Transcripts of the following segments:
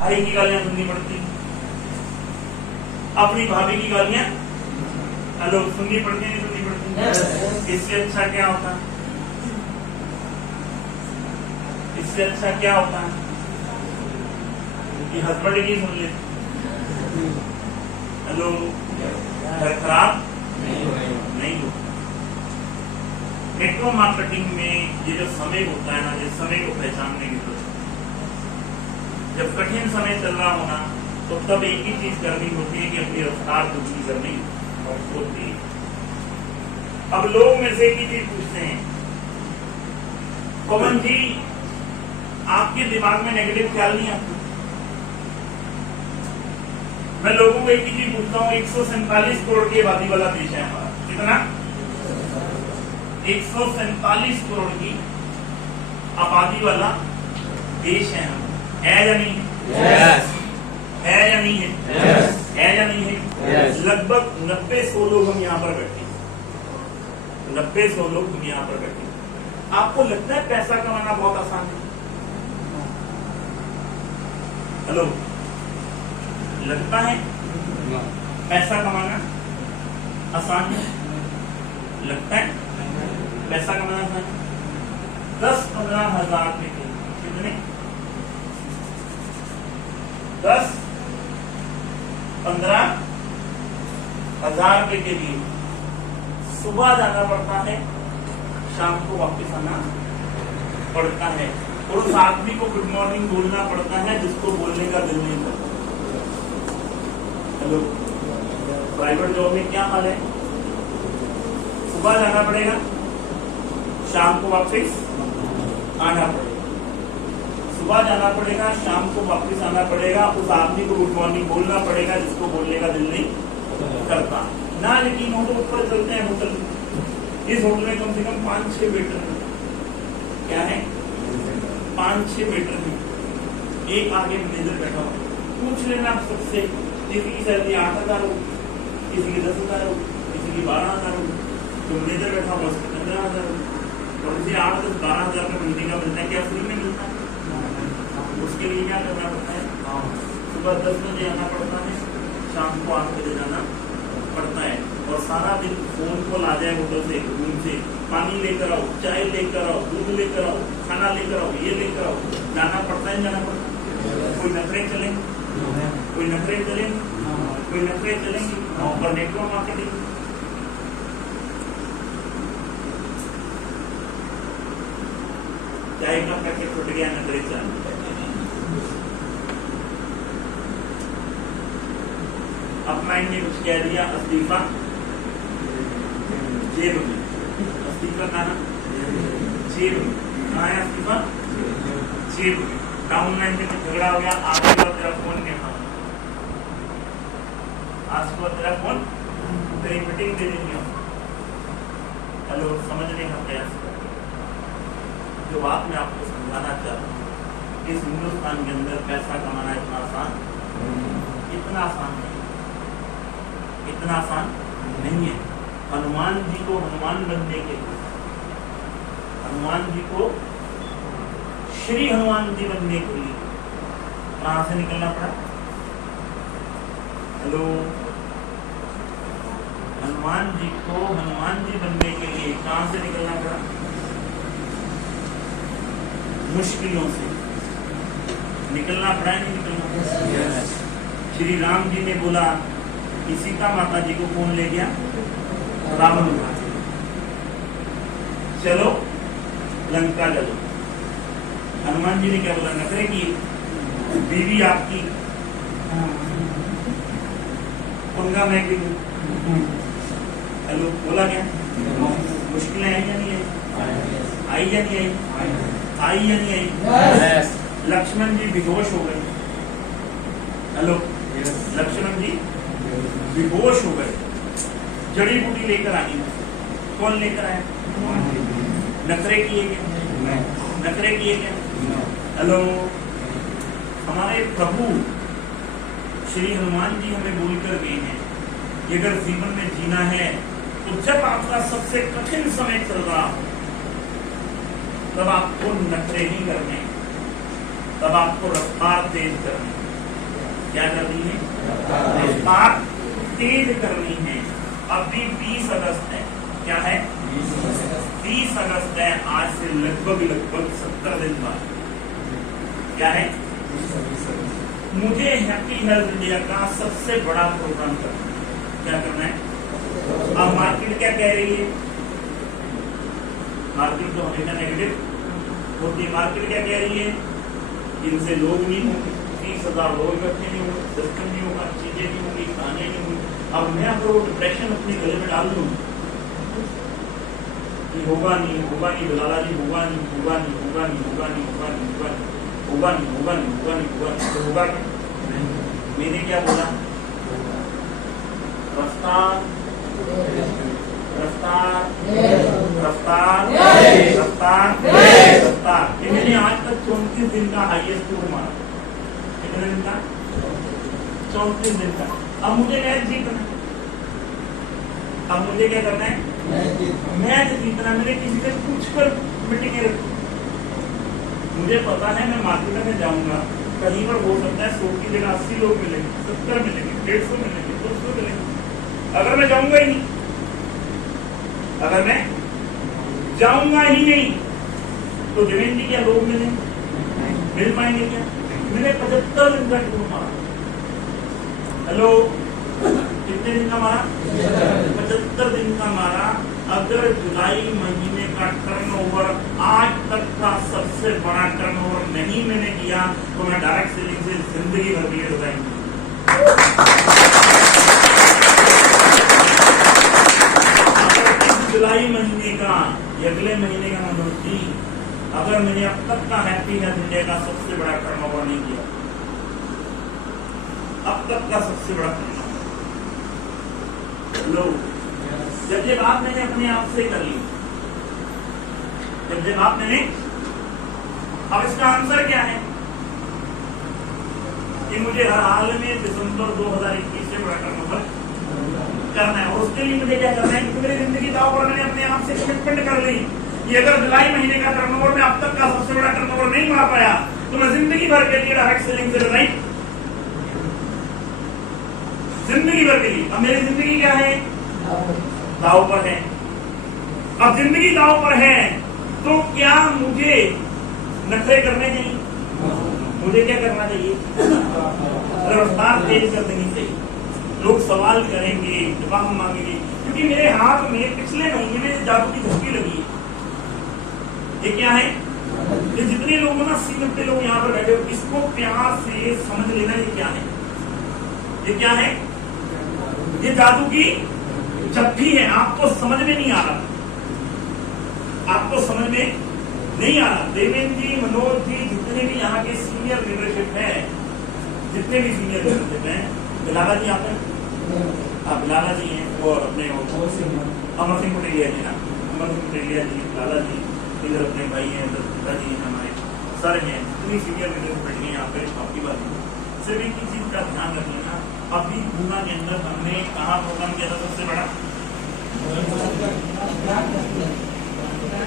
भाई की गालियां सुननी पड़ती, अपनी भाभी की गालियां हेलो सुननी पड़ती नहीं सुननी पड़ती। इससे अच्छा क्या होता, इससे अच्छा क्या होता है कि हस्बैंड की सुन ले। हेलो घर खराब नहीं हो। नेटवर्क मार्केटिंग में ये जो समय होता है ना, ये समय को पहचानने की जरूरत है। जब कठिन समय चल रहा होना तो तब एक ही चीज करनी होती है कि अपनी रफ्तार दुगनी करनी होती है। अब लोग में से एक ही चीज पूछते हैं, पवन जी आपके दिमाग में नेगेटिव ख्याल नहीं आता? मैं लोगों को एक ही चीज पूछता हूँ, 147 करोड़ की आबादी वाला देश है हमारा। कितना? 147 करोड़ की आबादी वाला देश है हम। है या नहीं है? yes. है या नहीं है? yes. है या नहीं है? yes. लगभग 90-100 लोग हम यहाँ पर बैठे हैं। 90-100 लोग हम यहाँ पर बैठे हैं। आपको लगता है पैसा कमाना बहुत आसान है? हेलो, लगता है पैसा कमाना आसान है? लगता है पैसा कमाना आसान है? 10-15 हजार रुपए के कितने? 10-15 हजार रुपए के लिए सुबह जाना पड़ता है, शाम को वापस आना पड़ता है, और उस आदमी को गुड मॉर्निंग बोलना पड़ता है जिसको बोलने का दिल नहीं करता। हेलो, प्राइवेट जॉब में क्या हाल है? सुबह जाना पड़ेगा, शाम को वापस आना पड़ेगा। सुबह जाना पड़ेगा, शाम को वापस आना पड़ेगा, उस आदमी को गुड मॉर्निंग बोलना पड़ेगा जिसको बोलने का दिल नहीं करता। ना यकीन हो तो ऊपर चलते हैं होटल में। इस होटल में कम से कम 5-6 वेटर हैं। क्या है? 5-6 वेटर हैं। एक आगे मैनेजर बैठा हुआ, पूछ लेना आप सबसे, किसी की सैलरी 8,000 हो, किसी की 10,000 हो, किसी की 12,000 हो, तो मैनेजर बैठा हुआ उसको 15,000 हो, और इसे 8-10-12,000 का महीने का मिलता है। क्या फ्री में मिलता है? उसके लिए क्या करना पड़ता है? सुबह 10 बजे आना पड़ता है, शाम को 8 बजे जाना पड़ता है, और सारा दिन फोन कॉल आ जाए होटल से, रूम से, पानी लेकर आओ, चाय लेकर आओ, दूध लेकर आओ, खाना लेकर आओ, ये लेकर आओ, जाना पड़ता है, जाना पड़ता है। कोई नखरे चलेंगे? कोई नखरे चलेंगे? कोई नखरे चलेंगे? और नेटवर्क मार्केटिंग चाय का पैकेट टूट गया, नखरे चल। अपना इनने कुछ कह दिया, इस्तीफा जेब में। इस्तीफा कहाँ? जेब में। कहाँ है इस्तीफा? जेब में। डाउनलाइन में झगड़ा हो गया, आज के बाद तेरा फोन नहीं उठा, आज के बाद तेरा फोन, तेरी मीटिंग दे देंगे। हेलो, समझने का प्रयास कर। जो बात मैं आपको समझाना चाहता हूँ, इस हिंदुस्तान के अंदर पैसा कमाना इतना आसान नहीं, इतना आसान नहीं है। हनुमान जी को हनुमान बनने के लिए, हनुमान जी को श्री हनुमान जी बनने के लिए कहां से निकलना पड़ा? हेलो, हनुमान जी को हनुमान जी बनने के लिए कहां से निकलना पड़ा? मुश्किलों से निकलना पड़ा, नहीं निकलना? श्री राम जी ने बोला कि सीता माता जी को कौन ले गया? रावण उठा। चलो लंका चलो। हनुमान जी ने क्या बोला? नखरे की बीवी आपकी पंगा मैं की। हेलो, बोला क्या? मुश्किलें आई या नहीं आई? आई या नहीं आई? आई या नहीं आई? लक्ष्मण जी बेहोश हो गए। हेलो, लक्ष्मण जी बेहोश हो गए, जड़ी बूटी लेकर आई। कौन लेकर आया? नखरे किए क्या? नखरे किए क्या? हेलो, हमारे प्रभु श्री हनुमान जी हमें बोलकर गए हैं कि अगर जीवन में जीना है तो जब आपका सबसे कठिन समय चल रहा हो तब आपको नखरे नहीं करने, तब आपको रफ्तार तेज करनी। क्या करनी है? रफ्तार तेज करनी है। अभी 20 अगस्त है, क्या है? 20 अगस्त है, आज से लगभग 70 दिन बाद। क्या है? मुझे हैप्पी हेल्थ इंडिया का सबसे बड़ा प्रोग्राम करना है। क्या करना है? अब मार्केट क्या कह रही है? मार्केट तो हमेशा नेगेटिव होती है। मार्केट क्या कह रही है? इनसे लोग नहीं होंगे, 30,000 लोग इकट्ठे नहीं होंगे, सिस्टम नहीं होगा, चीजें नहीं होंगी, खाने नहीं होंगे। अब मैं अगर वो डिप्रेशन अपने गले में डाल दूं कि होगा नहीं बिलाला जी, होगा नहीं, होगा नहीं, होगा नहीं, होगा नहीं, होगा नहीं, होगा नहीं, होगा नहीं, होगा नहीं, होगा नहीं, होगा नहीं, तो होगा क्या? मैंने क्या बोला? रफ्तार रफ्तार रफ्तार रफ्तार रफ्तार। ये मैंने आज तक 34 दिन का हाईएस्ट स्कोर मारा। कितने दिन का? 34 दिन का। अब मुझे मैच जीतना है। अब मुझे क्या करना है? मैच जीतना। मैंने किसी से पूछकर मीटिंग रखी। मुझे पता है मैं मार्केट में जाऊंगा, कहीं पर हो सकता है 100 की जगह 80 लोग मिलेंगे, 70 मिलेंगे, 150 मिलेंगे, 200 मिलेंगे। अगर मैं जाऊंगा ही नहीं, अगर मैं जाऊंगा ही नहीं, तो जमीन जी क्या लोग मिल पाएंगे क्या? मैंने 75 दिन का टूर मारा। हेलो, कितने दिन का मारा? 75 दिन का मारा। अगर जुलाई महीने का टर्नओवर आज तक का सबसे बड़ा टर्नओवर नहीं मैंने किया, तो मैं डायरेक्ट सेलिंग से जिंदगी भर के लिए जुलाई महीने का, अगले महीने का मनोरथी, अगर मैंने अब तक का हैप्पी हेल्थ इंडिया का सबसे बड़ा टर्नओवर नहीं किया, अब तक का सबसे बड़ा टर्नओवर, लो जब ये बात मैंने अपने आप से कर ली, जब ये बात मैंने, अब इसका आंसर क्या है कि मुझे हर हाल में दिसंबर 2021 से बड़ा टर्नओवर करना है। और उसके लिए मुझे क्या करना है? क्योंकि मेरी जिंदगी दाव पर मैंने अपने आप से कमिटमेंट कर ली कि अगर जुलाई महीने का टर्नओवर में अब तक का सबसे बड़ा टर्नओवर नहीं मार पाया, तो मैं जिंदगी भर के लिए डायरेक्ट सेलिंग से रिजाइन, जिंदगी भर के लिए। अब मेरी जिंदगी क्या है? दाव पर है। अब जिंदगी दाव पर है, तो क्या मुझे नखरे करने चाहिए? मुझे क्या करना चाहिए? रफ्तार तेज कर देनी चाहिए। लोग सवाल करेंगे, जवाब मांगेंगे, क्योंकि मेरे हाथ में पिछले महीने में जादू की झटकी लगी है। ये क्या है? ये जितने लोग ना 80-90 लोग यहाँ पर बैठे हो, इसको प्यार से समझ लेना। ये क्या है? ये क्या है? ये जादू की झटकी है। आपको समझ में नहीं आ रहा, आपको समझ में नहीं आ रहा। देवेंद्र जी, मनोज जी, जितने भी यहाँ के सीनियर लीडरशिप है, जितने भी सीनियर लीडरशिप है, बिलाला जी आप हैं, बिलाला जी हैं, वो अपने अमर सिंह पटेलिया जी ना, अमर सिंह पटेलिया जी, बिलाला जी, इधर अपने भाई हैं, दत्ता जी हैं, हमारे सर हैं, जितनी सीनियर लीडरशिप बैठी है यहाँ पे, आपकी बात सिर्फ एक ही चीज का ध्यान रखिए ना। अभी पूना के अंदर हमने कहाँ प्रोग्राम किया था सबसे बड़ा?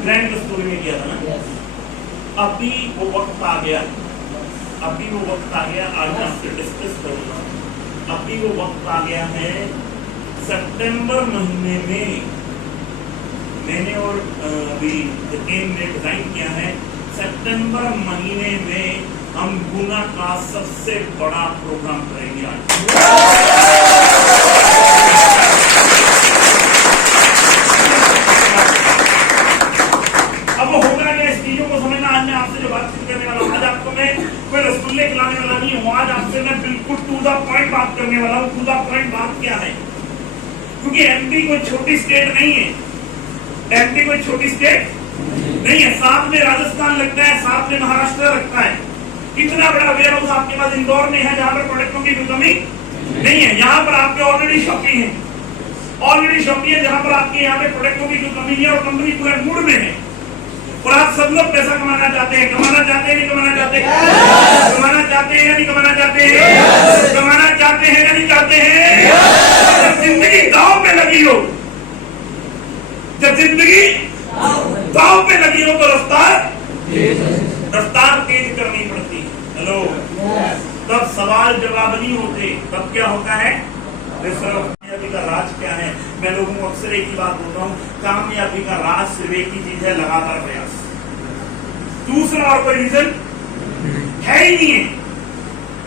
ग्रैंड कस्तूरी में किया था ना। अभी वो वक्त आ गया, अभी वो वक्त आ गया, आज मैं आपसे डिस्कस करूंगा। अभी वो वक्त आ गया है, सितंबर महीने में मैंने और अभी टीम ने डिजाइन किया है, सितंबर महीने में हम गुना का सबसे बड़ा प्रोग्राम करेंगे। अब वो होगा क्या, इस चीजों को समझना। आज मैं आपसे जो बातचीत करने वाला हूँ, आज आपको मैं कोई रसगुल्ले खिलाने वाला नहीं हूँ। आज आपसे मैं बिल्कुल टू द पॉइंट बात करने वाला हूँ। टू द पॉइंट बात क्या है? क्योंकि एमपी कोई छोटी स्टेट नहीं है, एमपी कोई छोटी स्टेट नहीं है। साथ में राजस्थान लगता है, साथ में महाराष्ट्र लगता है। इतना बड़ा वेयर हाउस आपके पास इंदौर में है, जहाँ पर प्रोडक्टों की कोई कमी नहीं है। यहाँ पर आपके ऑलरेडी शॉपी है, ऑलरेडी शॉपी है, जहाँ पर आपके यहाँ पे प्रोडक्टों की कोई कमी नहीं है और कंपनी पूरे मूड में है। और आप सब लोग पैसा कमाना चाहते हैं, कमाना चाहते हैं, नहीं कमाना चाहते, कमाना चाहते हैं या नहीं कमाना चाहते, कमाना चाहते हैं या नहीं चाहते हैं। जब जिंदगी दांव पे लगी हो, जब जिंदगी दांव पे लगी हो, तो रफ्तार तेज करनी पड़ती है। हेलो, तब सवाल जवाब नहीं होते, तब क्या होता है रिजर्व। कामयाबी का राज क्या है? मैं लोगों को अक्सर एक ही बात बोलता हूँ, कामयाबी का राज सिर्फ एक ही चीज है, लगातार प्रयास। दूसरा और कोई रीजन है ही नहीं है,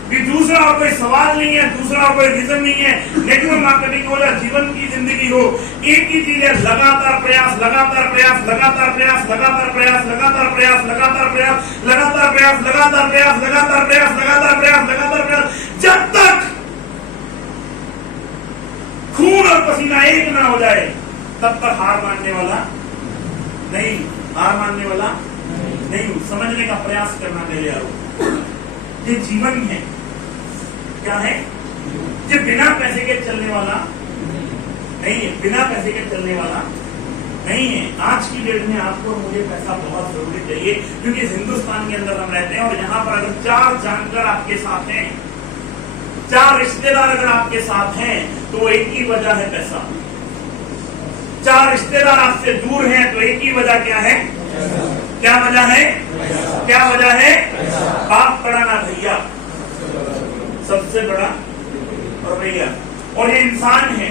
कि दूसरा और कोई सवाल नहीं है, दूसरा और कोई रीजन नहीं है। नेटवर्क मार्केटिंग हो या जीवन की जिंदगी हो, एक ही चीज है, लगातार प्रयास, लगातार प्रयास, लगातार प्रयास, लगातार प्रयास, लगातार प्रयास, लगातार प्रयास, लगातार प्रयास, लगातार प्रयास, लगातार प्रयास, लगातार प्रयास, लगातार प्रयास, जब तक खून और पसीना एक ना हो जाए तब तक हार मानने वाला नहीं, हार मानने वाला नहीं, समझने का प्रयास करना मेरे यारों। ये जीवन है, क्या है? ये बिना पैसे के चलने वाला नहीं है, बिना पैसे के चलने वाला नहीं है। आज की डेट में आपको और मुझे पैसा बहुत जरूरी चाहिए, क्योंकि इस हिंदुस्तान के अंदर हम रहते हैं और यहाँ पर अगर 4 जानकार आपके साथ हैं, 4 रिश्तेदार अगर आपके साथ हैं, तो एक ही वजह है पैसा। 4 रिश्तेदार आपसे दूर हैं तो एक ही वजह क्या है? क्या वजह है? क्या वजह है? बाप बड़ा ना भैया, सबसे बड़ा और भैया। और ये इंसान है,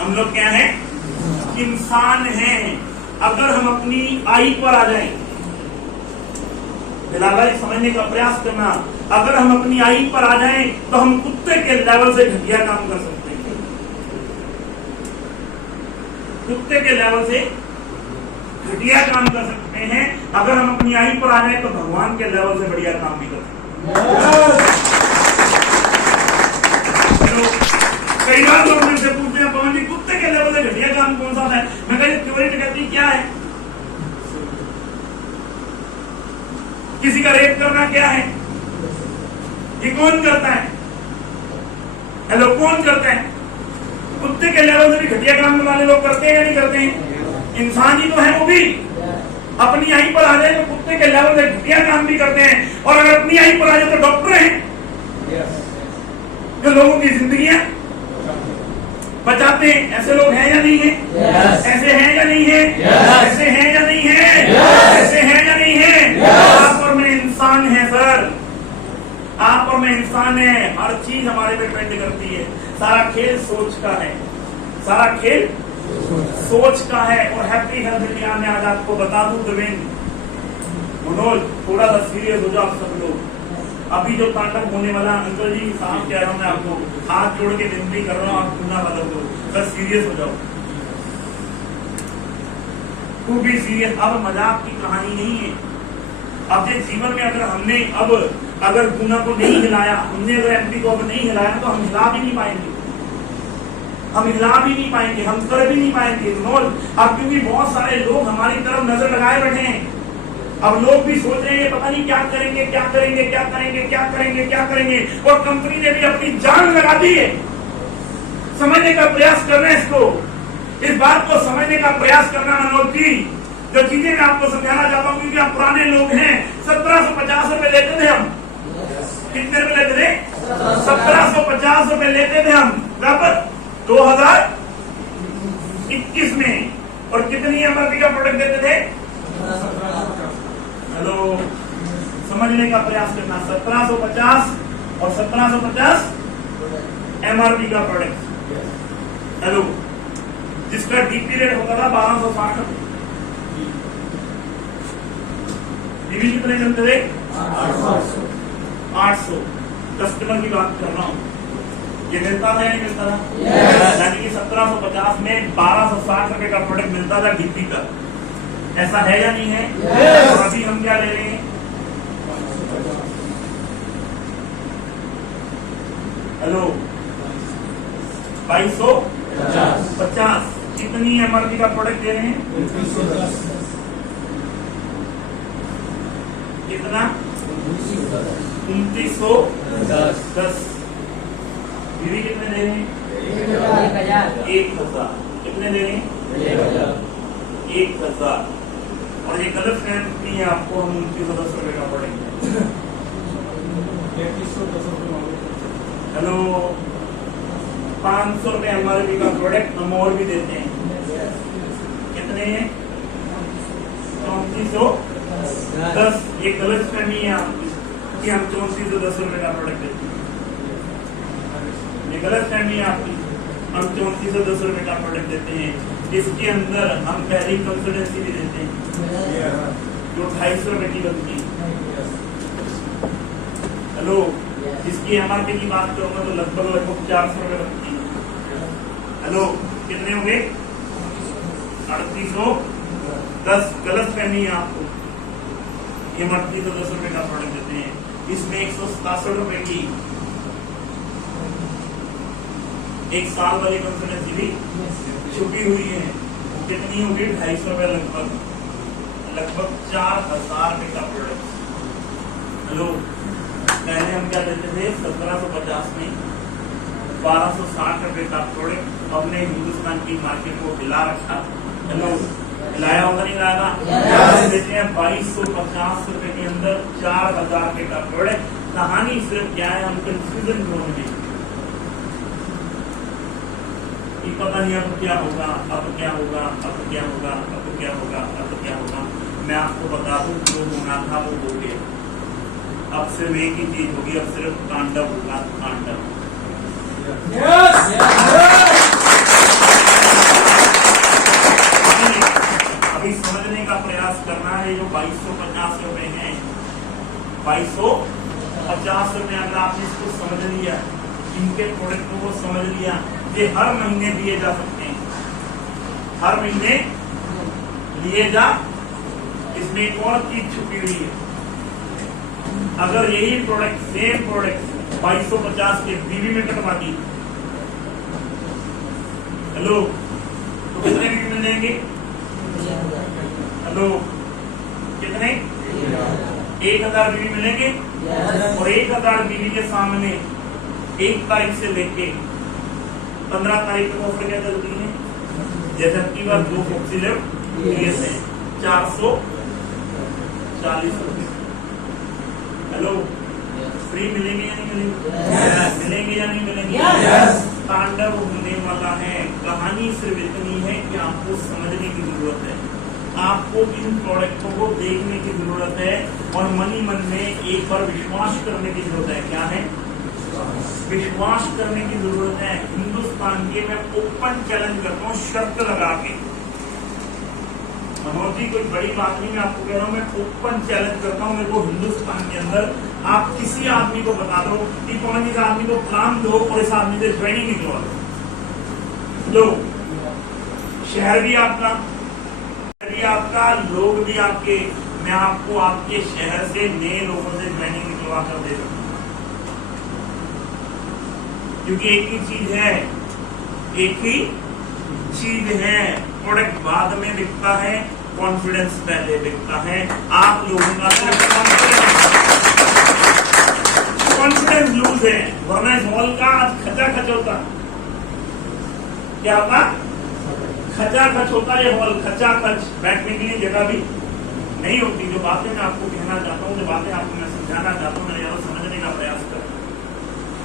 हम लोग क्या है? इंसान हैं। अगर हम अपनी आई पर आ जाएं, बिलावल समझने का प्रयास करना, अगर हम अपनी आई पर आ जाएं तो हम कुत्ते के लेवल से घटिया काम कर सकते हैं, कुत्ते के लेवल से घटिया काम कर सकते हैं। अगर हम अपनी आई पर आ जाए तो भगवान के लेवल से बढ़िया काम भी कर सकते हैं। कई बार लोग मुझसे पूछते हैं, पवन जी कुत्ते के लेवल से घटिया काम कौन सा है? मैं कहती थ्योरी कहती क्या है? किसी का रेप करना क्या है? ये कौन करता है? हेलो, कौन करता है? कुत्ते के लेवल से भी घटिया काम वाले लोग करते हैं या नहीं करते हैं? इंसान ही तो है वो भी। अपनी आई पर आ जाए तो कुत्ते के लेवल से घटिया काम भी करते हैं, और अगर अपनी आई पर आ जाए तो डॉक्टर हैं जो लोगों की जिंदगियां बचाते हैं। ऐसे लोग हैं या नहीं है? ऐसे हैं या नहीं है? ऐसे हैं या नहीं है? ऐसे हैं या नहीं है? आप और मैं इंसान है सर, आप और मैं इंसान है। हर चीज हमारे पे डिपेंड करती है। सारा खेल सोच का है, सारा खेल सोच का है। और हैप्पी हेल्थ इंडिया में आज आपको बता दूं देवेंद्र मनोज, थोड़ा सा सीरियस हो जाओ आप सब लोग। अभी जो तांडव होने वाला, अंकल जी साहब कह रहा हूं मैं आपको, हाथ जोड़ के विनती कर रहा हूं, आप पुनः बदल दो, बस सीरियस हो जाओ, खूब भी सीरियस। अब मजाक की कहानी नहीं है। अब ये जीवन में अगर हमने अगर गुना को नहीं हिलाया, हमने अगर एमपी को अब नहीं हिलाया तो हम हिला भी नहीं पाएंगे, हम हिला भी नहीं पाएंगे, हम कर भी नहीं पाएंगे। अब क्योंकि बहुत सारे लोग हमारी तरफ नजर लगाए बैठे हैं, अब लोग भी सोच रहे हैं पता नहीं क्या करेंगे, क्या करेंगे, क्या करेंगे, क्या करेंगे, क्या करेंगे। और कंपनी ने भी अपनी जान लगा दी है। समझने का प्रयास कर रहे हैं इसको, इस बात को समझने का प्रयास करना। मनोज जी, जो चीजें मैं आपको समझाना चाहता हूँ, क्योंकि आप पुराने लोग हैं। 1750 रुपए लेते थे हम, कितने रुपए लेते थे? 1750 रुपए लेते थे हम, बराबर 2021 में। और कितनी एमआरपी का प्रोडक्ट देते थे? हेलो, समझने का प्रयास करना। 1750 और 1750 एमआरपी का प्रोडक्ट। हेलो, जिसका डीपी रेट होता था 1260 रुपए, डीपी कितने मिलते थे? 800। कस्टमर की बात कर रहा हूँ, ये मिलता था या नहीं मिलता था? यानी कि 1750 में 1260 रुपए का प्रोडक्ट मिलता था डीपी का। ऐसा है या नहीं है? और अभी हम क्या ले रहे हैं? हेलो, 2250। कितनी एमआरपी का प्रोडक्ट दे रहे हैं? कितना? 2910। बीवी कितने दे रहे हैं? 1000। कितने दे रहे हैं? 1000। और ये गलत फहमी है आपको, हम 2910 रुपए का पड़ेंगे। हेलो, 500 रुपए एमआरपी का प्रोडक्ट हम और भी देते हैं। कितने हैं? 3410। ये गलत फहमी है आपकी। कि हम 3410 रुपए का प्रोडक्ट देते हैं। ये गलत फहमी है आपकी। हम 3410 रुपए का प्रोडक्ट देते हैं, इसके अंदर हम पहली कंसल्टेंसी भी देते हैं जो 250 रुपए की बनती है। हेलो, इसकी एमआरपी की बात करूंगा तो लगभग 400 रुपए बनती है। हेलो, कितने होंगे? 3810। गलत फहमी है आपको। ये 3810 रुपए का प्रोडक्ट देते हैं, इसमें 167 रुपए की एक साल वाली कंसल्टेंसी भी छुपी हुई है। वो कितनी होगी? 250 रुपए, लगभग 4000 रुपए का प्रोडक्ट। हेलो, पहले हम क्या देते थे? 1750 में 1260 रुपए का प्रोडक्ट हमने हिंदुस्तान की मार्केट को हिला रखा। हेलो, हिलाया होगा नहीं हिलाया? देते हैं 2250 रुपए के अंदर 4000 रुपए का प्रोडक्ट। कहानी सिर्फ क्या है? हम कंफ्यूजन जोन में, पता नहीं अब क्या होगा, अब क्या होगा, अब क्या होगा, अब क्या होगा, अब क्या होगा। मैं आपको बता दूं, जो होना था वो हो गया। अब सिर्फ एक ही चीज होगी, अब सिर्फ तांडव होगा, तांडव। अभी समझने का प्रयास करना है। जो 2250 रुपए हैं, 2250 रुपए अगर आपने इसको समझ लिया, इनके प्रोडक्ट को समझ लिया, ये हर महीने दिए जा सकते हैं, हर महीने लिए जा। इसमें एक और चीज छुपी हुई है। अगर यही प्रोडक्ट, सेम प्रोडक्ट 2250 के बीवी में कटवा दी, हेलो, तो कितने बीवी मिल जाएंगे? हेलो, कितने? 1000 बीवी मिलेंगे। और 1000 बीवी के सामने 1 तारीख से लेके 15 तारीख तक ऑफर क्या चलती है? जैसे की बार 2 दिए थे 440 रुपए। हेलो, फ्री मिलेंगे या नहीं मिलेंगे? मिलेंगे या नहीं मिलेंगे? तांडव होने वाला है। कहानी सिर्फ इतनी है कि आपको समझने की जरूरत है, आपको इन प्रोडक्टों को देखने की जरूरत है और मनी मन में एक बार विश्वास करने की जरूरत है। क्या है? विश्वास करने की जरूरत है। हिंदुस्तान के मैं ओपन चैलेंज करता हूँ, शर्त लगा के। मनोज जी, कोई बड़ी बात नहीं, मैं आपको कह रहा हूँ, मैं ओपन चैलेंज करता हूँ। मेरे को हिंदुस्तान के अंदर आप किसी आदमी को बता दो कि कौन इस आदमी को प्लान दो और इस आदमी से ज्वाइनिंग निकलवा दो। लो, शहर भी आपका, लोग भी आपके। मैं आपको आपके शहर से नए लोगों से ज्वाइनिंग निकलवा कर दे सकता हूँ, क्योंकि एक ही चीज है, एक ही चीज है। प्रोडक्ट बाद में बिकता है, कॉन्फिडेंस पहले बिकता है। आप लोगों का सिर्फ कॉन्फिडेंस लूज है, वरना इस हॉल का आज खचाखच होता। क्या होता? खचाखच होता ये हॉल, खचाखच। बैठने के लिए जगह भी नहीं होती। जो बातें मैं आपको कहना चाहता हूँ, जो बातें आपको मैं समझाना चाहता हूँ, मेरे यारों समझने का प्रयास करें।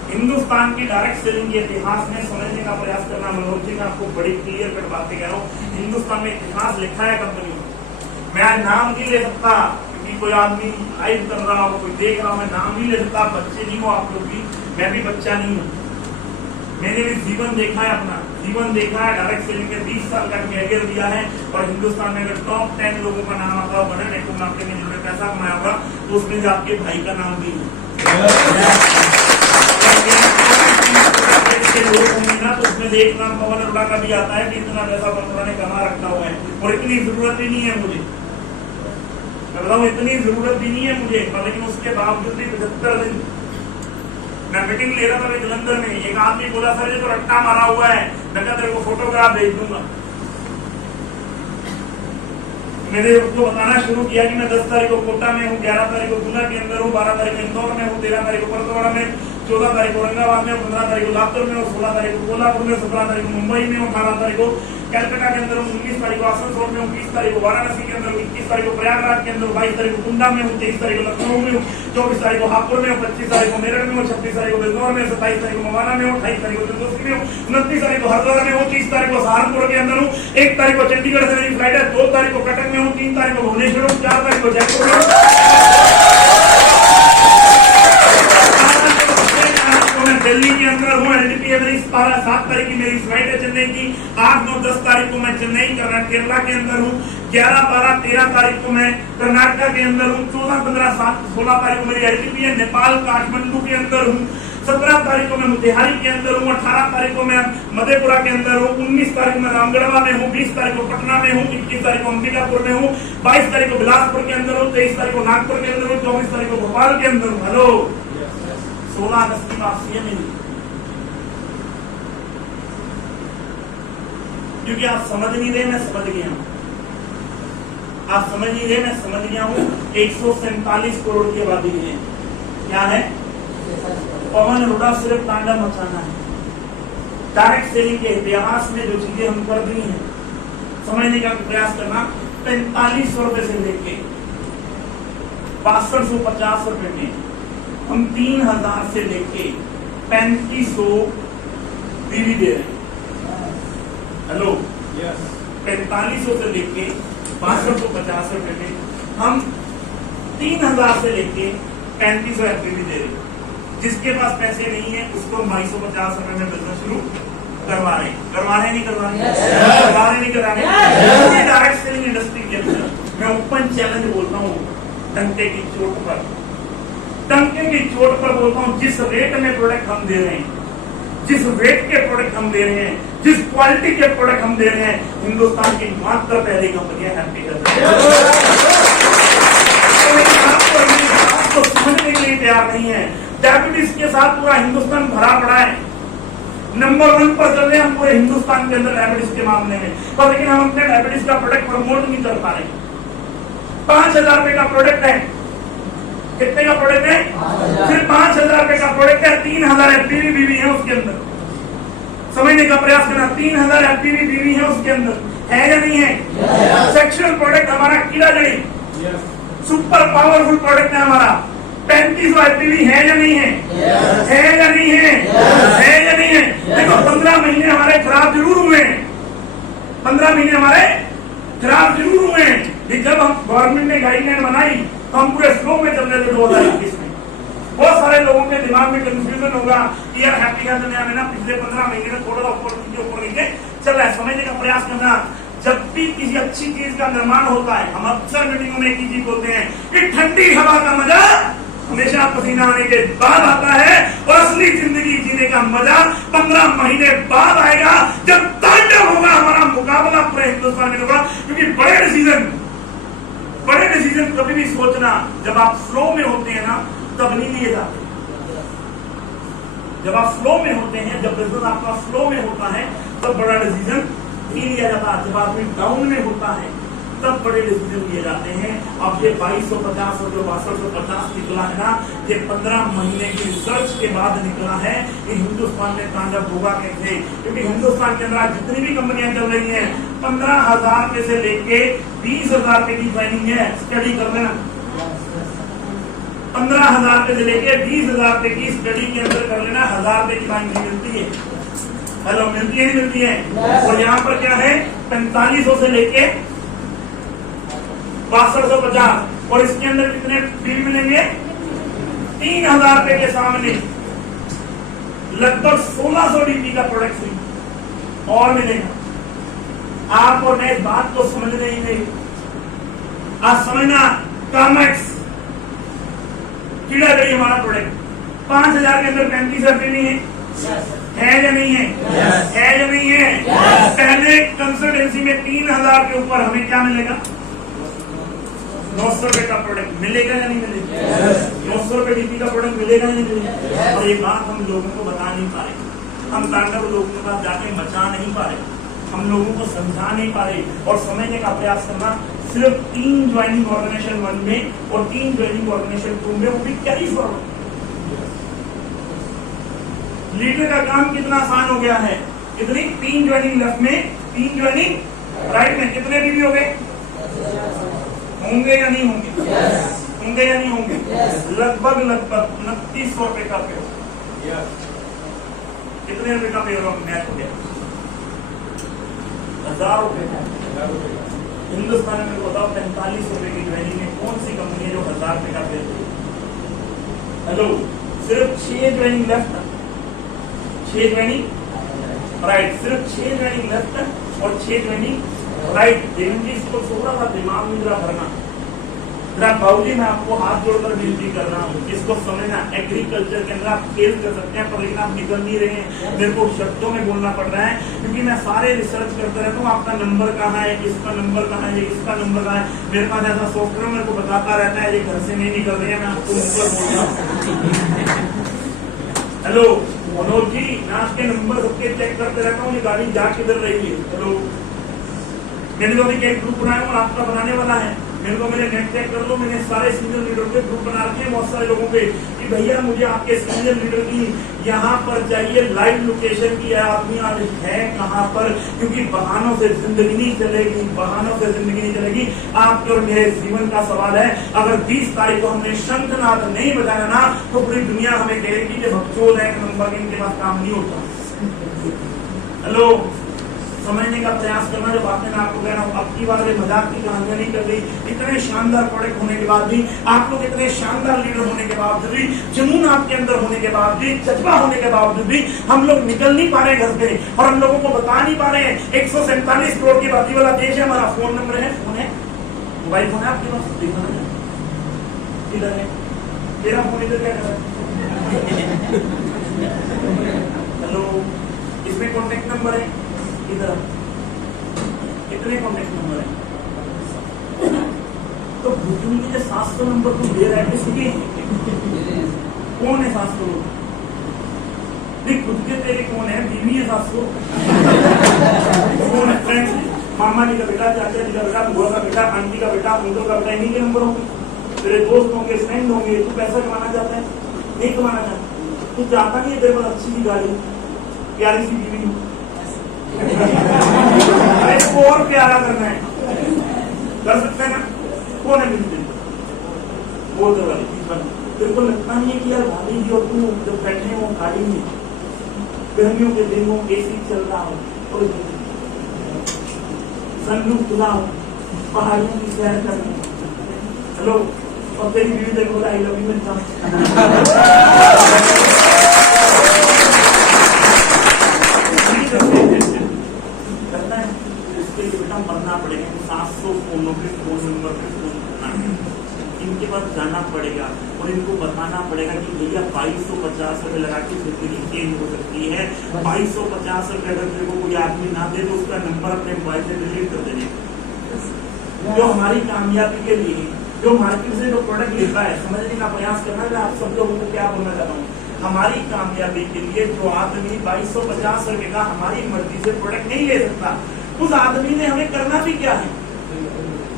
हिंदुस्तान की डायरेक्ट सेलिंग के इतिहास में समझने का प्रयास करना। मनोज जी, मैं आपको बड़ी क्लियर कट बातें कह रहा हूँ। हिंदुस्तान में इतिहास लिखा है कंपनी में। मैं आज नाम नहीं ले सकता, क्योंकि कोई आदमी लाइव कर रहा हो, कोई देख रहा हो, मैं नाम नहीं ले सकता। बच्चे नहीं हो आप लोग भी, मैं भी बच्चा नहीं हूँ। मैंने भी जीवन देखा है, अपना जीवन देखा है। डायरेक्ट सेलिंग में 20 साल का कैरियर दिया है। और हिंदुस्तान में अगर टॉप 10 लोगों का नाम आता होगा ना, नेटवर्क मार्केटिंग में जिन्होंने पैसा कमाया होगा, तो उसमें से आपके भाई का नाम भी है। लोग होंगे ना, तो उसमें से एक नाम पवन अरोड़ा का भी आता है कि इतना पैसा पवन अरोड़ा ने कमा रखा हुआ है। और इतनी जरूरत भी नहीं है मुझे, मैं बताऊं, इतनी जरूरत भी नहीं है मुझे। लेकिन उसके बावजूद भी 75 दिन मैं मीटिंग ले रहा था जलंधर में। एक आदमी बोला, सर ये तो रट्टा मारा हुआ है, मैं तेरे को फोटोग्राफ भेज दूंगा। मैंने उसको बताना शुरू किया कि मैं 10 तारीख को कोटा में हूँ, 11 तारीख को गुना के अंदर हूँ, 12 तारीख को इंदौर में हूँ, 13 तारीख को परतवाड़ा में, 14 तारीख को औरंगाबाद में, 15 तारीख को लातूर में हूँ, 16 तारीख को कोल्हापुर में, 17 तारीख को मुंबई में हूँ, 18 तारीख को कैलकाटा के अंदर हूँ, 19 तारीख को आसनसोल में हूँ, 20 तारीख को वाराणसी के अंदर हूँ, 21 तारीख को प्रयागराज के अंदर हूँ, 22 तारीख को कुंडा में हूँ, 23 तारीख को लखनऊ में हूँ, 24 तारीख को हापुड़ में हूँ, 25 तारीख को मेरठ में हूँ, 26 तारीख को बिजनौर में, 27 तारीख को मवाना में हूँ, 28 तारीख को चंदौसी में हूँ, 29 तारीख को हरिद्वार में हूँ, 30 तारीख को सहारनपुर के अंदर हूँ, 1 तारीख को चंडीगढ़ से मेरी फ्लाइट है, 2 तारीख को कटक में हूँ, 3 तारीख को भुवनेश्वर हूँ, 4 तारीख को जयपुर में हूँ। दिल्ली के अंदर हूँ, एलडीपी है मेरी 7 तारीख की मेरी फ्लाइट है चेन्नई की, 8, 9, 10 तारीख को मैं चेन्नई केरला के अंदर हूँ, 11, 12, 13 तारीख को मैं कर्नाटक के अंदर हूँ, 14, 15, 16 तारीख को मेरी एलडीपी है नेपाल काठमांडू के अंदर हूँ, 17 तारीख को मैं मोतिहारी के अंदर हूँ, 18 तारीख को मैं मधेपुरा के अंदर हूँ, 19 तारीख में रामगढ़वा में हूँ, 20 तारीख को पटना में हूँ, 21 तारीख को अंबिकापुर में हूँ, 22 तारीख को बिलासपुर के अंदर हूँ, 23 तारीख को नागपुर के अंदर हूँ, 24 तारीख को भोपाल के अंदर हूँ। हेलो, 16 अगस्त की वापसी है मेरी, क्योंकि आप समझ नहीं रहे, मैं समझ गया हूँ। आप समझ नहीं रहे, मैं समझ गया हूँ। 147 करोड़ की आबादी है। क्या है? पवन अरोड़ा सिर्फ तांडव मचाना है। डायरेक्ट सेलिंग के इतिहास में जो चीजें हम कर दी हैं, समझने का प्रयास करना। 4500 रुपए से लेके 6250 रुपए में हम 3000 से लेके 3500 बीवी दे रहे हैं। हेलो, 4500 से लेके 6250 रुपए में हम 3000 से लेके 3500 एफपीवी दे रहे हैं। जिसके पास पैसे नहीं है उसको 2250 रुपए में बिजनेस शुरू करवा रहे हैं, नहीं करवा रहे। डायरेक्ट सेलिंग इंडस्ट्री के अंदर मैं ओपन चैलेंज बोलता हूँ, डंके की चोट पर बोलता हूँ, जिस रेट में प्रोडक्ट हम दे रहे हैं, जिस रेट के प्रोडक्ट हम दे रहे हैं, जिस क्वालिटी के प्रोडक्ट हम दे रहे हैं, हिंदुस्तान की मात्र पहली कंपनियां हैप्पी कर रही है। समझने के लिए तैयार नहीं है। डायबिटीज के साथ पूरा हिंदुस्तान भरा पड़ा है, नंबर 1 पर चल रहे हैं हम पूरे हिंदुस्तान के अंदर डायबिटीज के मामले में, पर लेकिन हम अपने डायबिटीज का प्रोडक्ट प्रमोट नहीं कर पा रहे। 5000 रुपए का प्रोडक्ट है। कितने का प्रोडक्ट है? सिर्फ 5000 रुपए का प्रोडक्ट है। 3000 एफपीवी बीवी है उसके अंदर। समझने का प्रयास करना। 3000 एफपीवी बीवी है उसके अंदर, है या नहीं है? सेक्सुअल प्रोडक्ट हमारा कीड़ा जड़ी सुपर पावरफुल प्रोडक्ट है हमारा। 3500 एफपीवी है या नहीं है? है या नहीं है? है या नहीं है? देखो 15 महीने हमारे खराब जरूर हुए हैं, 15 महीने हमारे खराब जरूर हुए हैं। जब हम गवर्नमेंट ने गाइडलाइन बनाई तो हम पूरे फ्लो में चल रहे थे 2021 में। बहुत सारे लोगों के दिमाग में कंफ्यूजन होगा कि यार हैप्पी का दुनिया में ना पिछले 15 महीने में थोड़ा ऊपर नीचे चल रहा है। समझने का प्रयास करना। जब भी किसी अच्छी चीज का निर्माण होता है, हम अक्सर मीटिंगों में एक ही चीज बोलते हैं कि ठंडी हवा का मजा हमेशा पसीना आने के बाद आता है, और असली जिंदगी जीने का मजा 15 महीने बाद आएगा, जब तांडव होगा हमारा मुकाबला पूरे हिंदुस्तान में होगा। क्योंकि बड़े डिसीजन कभी भी सोचना, जब आप फ्लो में होते हैं ना तब नहीं लिए जाते। जब आप फ्लो में होते हैं, जब बिजनेस आपका फ्लो में होता है, तब बड़ा डिसीजन नहीं लिया जाता। जब आदमी डाउन में होता है तब बड़े डिसीजन लिए जाते हैं। अब ये 2250 और जो 6250 निकला है ना, ये 15 महीने की रिसर्च के बाद निकला है। ये हिंदुस्तान में तांडव होगा कैसे? क्योंकि हिंदुस्तान के अंदर जितनी भी कंपनियां चल रही हैं, 15,000 रुपए से लेके 20,000 रुपए की ज्वाइनिंग है। स्टडी कर लेना। 15,000 रुपए से लेके 20,000 रुपए की स्टडी के अंदर कर लेना। 1000 रुपए की ज्वाइनिंग मिलती है। हेलो, मिलती है नहीं मिलती है? और यहाँ पर क्या है? 4500 से लेके 6250, और इसके अंदर कितने बिल मिलेंगे? 3000 रुपए के सामने लगभग 1600 डीपी का प्रोडक्ट फ्री और मिलेगा। आप और मैं इस बात को समझ नहीं रहे। आज समझना, कामेक्स कीड़ा गई हमारा प्रोडक्ट 5000 के अंदर 35 नहीं है या नहीं है? है या नहीं है? पहले कंसल्टेंसी में 3000 के ऊपर हमें क्या मिलेगा? 900 रुपए का प्रोडक्ट मिलेगा या नहीं मिलेगा? 900 रुपए डीपी का प्रोडक्ट मिलेगा या नहीं मिलेगा? और ये बात हम लोगों को बता नहीं पा रहे। हम तांडव लोगों के पास जाके मचा नहीं पा रहे, हम लोगों को समझा नहीं पा रहे और समझने का प्रयास करना। सिर्फ 3 ज्वाइनिंग ऑर्गेनाइजेशन 1 में और 3 ज्वाइनिंग ऑर्गेनाइजेशन 2 में, वो भी कैरी फॉरवर्ड। लीडर का काम कितना आसान हो गया है। कितनी? 3 ज्वाइनिंग लेफ्ट में, 3 ज्वाइनिंग राइट में। कितने बीवी हो गए? होंगे या नहीं होंगे? होंगे या नहीं होंगे? लगभग 2900 रुपए का पे। कितने रुपए का पे? मैच हो गया 1000 रुपए। हिंदुस्तान में बताओ 45 रुपए की ज्वाइनिंग में कौन सी कंपनी है जो 1000 रुपए का पे? हेलो, सिर्फ 6 ज्वाइनिंग लेफ्ट 6 ज्वाइनिंग राइट, सिर्फ 6 ज्वाइनिंग लेफ्ट और 6 ज्वाइनिंग राइट। देवेंद्र जी इसको थोड़ा सा दिमाग में जरा भरना। बाबूजी मैं आपको हाथ जोड़कर विनती कर रहा हूँ, इसको समझना। एग्रीकल्चर के अंदर आप फेल कर सकते हैं, पर लेकिन आप निकल नहीं रहे हैं। मेरे को शब्दों में बोलना पड़ रहा है, क्योंकि मैं सारे रिसर्च करते रहता हूँ। आपका नंबर कहाँ है, इसका नंबर कहाँ है, इसका नंबर कहाँ है। मेरे पास ऐसा सॉफ्टवेयर मेरे को बताता रहता है, ये घर से नहीं निकल रही है। मैं आपको नंबर बोल रहा हूँ। हेलो मनोज जी, मैं आपके नंबर सबके चेक करते रहता हूँ, ये गाड़ी जा किधर रही है। हेलो, मैंने तो अभी एक ग्रुप बनाया हूँ, आपका बनाने वाला है। मेरे को मेरे नेट चेक कर लो, मैंने सारे सीनियर लीडर के ग्रुप बना रखे हैं बहुत सारे लोगों पे, कि भैया मुझे आपके सीनियर लीडर की यहाँ पर चाहिए लाइव लोकेशन की, आदमी आज है कहाँ पर, क्योंकि बहानों से जिंदगी नहीं चलेगी, बहानों से जिंदगी नहीं चलेगी। आपके और मेरे जीवन का सवाल है, अगर 20 तारीख को हमने शंखनाद नहीं बजाया ना, तो पूरी दुनिया हमें कहेगी कि बकचोद है, नंबर इनके पास काम नहीं होता। हेलो, समझने का प्रयास करना। जो बातें मैं आपको कह रहा हूँ, अब की बार मजाक की कहानियां नहीं कर रही। इतने शानदार प्रोडक्ट होने के बाद भी, आप लोग इतने शानदार लीडर होने के बावजूद भी, जुनून आपके अंदर होने के बावजूद, जज्बा होने के बावजूद भी हम लोग निकल नहीं पा रहे घर से, और हम लोगों को बता नहीं पा रहे हैं। 147 करोड़ की आबादी वाला देश है हमारा। फोन नंबर है, फोन है, मोबाइल फोन है आपके पास, किधर है तेरा फोन, इधर क्या कर रहा है। हेलो, इसमें कॉन्टेक्ट नंबर है, इधर कितने कॉन्टेक्ट नंबर है। तो भूतनी के 700 नंबर तुम दे रहा है किसके, कौन है 700 लोग? नहीं, खुद के तेरे कौन है? बीवी है 700। कौन है? फ्रेंड्स, मामा जी का बेटा, चाचा जी का बेटा, बुआ का बेटा, आंटी का बेटा, अंकल का बेटा, इन्हीं के नंबर होंगे। तेरे दोस्त होंगे, फ्रेंड होंगे। तू पैसा कमाना चाहता है? नहीं कमाना चाहता। तू चाहता नहीं है तेरे पास अच्छी सी गाड़ी, प्यारी सी बीवी, अरे इसको और प्यारा करना है, कर सकते हैं ना? कौन है बिल्कुल बोल दो वाली तेरे को लगता नहीं है कि यार भाभी जी और तू जब बैठे हो गाड़ी में, गर्मियों के दिन हो, एसी चल रहा हो और सनरूफ खुला हो, पहाड़ियों की सैर करनी। हेलो, और तेरी बीवी देखो आई लव यू मिलता करता है। इसके लिए बेटा मरना पड़ेगा। 700 फोनों पे फोन नंबर पे फोन करना है, इनके पास जाना पड़ेगा और इनको बताना पड़ेगा कि भैया 2250 रुपए लगा के जिंदगी चेंज हो सकती है। 2250 रुपए अगर तेरे को कोई आदमी ना दे तो उसका नंबर अपने मोबाइल से डिलीट कर देने। जो हमारी कामयाबी के लिए, जो मार्केट से जो प्रोडक्ट लेता है, समझने का प्रयास करना है। आप सब लोगों को क्या बोलना चाहता हूँ, हमारी कामयाबी के लिए जो आदमी 2250 रुपए का हमारी मर्जी से प्रोडक्ट नहीं ले सकता, उस आदमी ने हमें करना भी क्या है,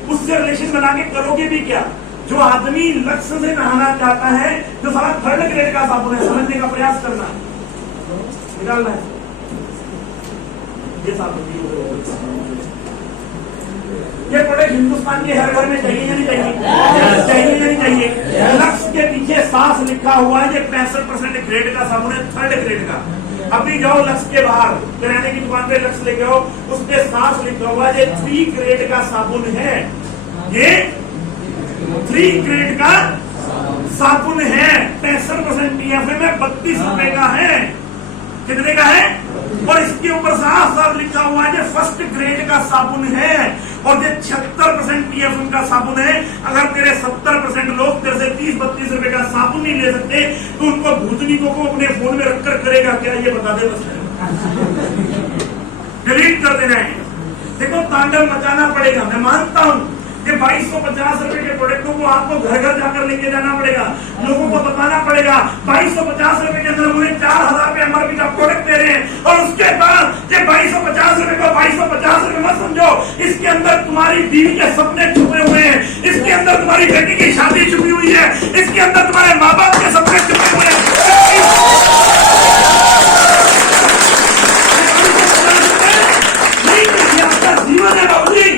उससे रिलेशन बना के करोगे भी क्या। जो आदमी लक्ष्य से नहाना चाहता है, जो सारा 3rd ग्रेड का साबुन है, समझने का प्रयास करना है, निकालना है ये साबुन। ये प्रोडक्ट हिंदुस्तान के हर घर में चाहिए या नहीं चाहिए? चाहिए या नहीं चाहिए? लक्ष्य के पीछे सांस लिखा हुआ है। ये 65% ग्रेड का साबुन है, 3rd ग्रेड का। अभी जाओ लक्ष्य के बाहर किराने की दुकान पे लक्ष्य लेके आओ, उस पे सांस लिखा हुआ है, ये 3 ग्रेड का साबुन है। ये 3 ग्रेड का साबुन है। 65% TFM है, 32 रुपए का है। कितने का है? और इसके ऊपर साफ साफ लिखा हुआ है, ये 1st ग्रेड का साबुन है। और ये 76% TFM का साबुन है। अगर तेरे 70% लोग तेरे से 30-32 रुपए का साबुन नहीं ले सकते, तो उनको भूतनी को अपने फोन में रखकर करेगा क्या, ये बता दे बस। डिलीट कर देना है। देखो, तांडव मचाना पड़ेगा। मैं मानता हूँ ये 2250 रुपए के प्रोडक्टों को आपको घर घर जाकर लेके जाना पड़ेगा, लोगों को बताना पड़ेगा। 2250 रुपए के अंदर उन्हें 4000 रुपए MRP का प्रोडक्ट दे रहे हैं, और उसके बाद ये 2250 रुपए को 2250 रुपए मत समझो। इसके अंदर तुम्हारी बीवी के सपने छुपे हुए हैं, इसके अंदर तुम्हारी बेटी की शादी छुपी हुई है, इसके अंदर तुम्हारे माँ बाप के सपने छुपे हुए हैं। जीवन है बाबूजी,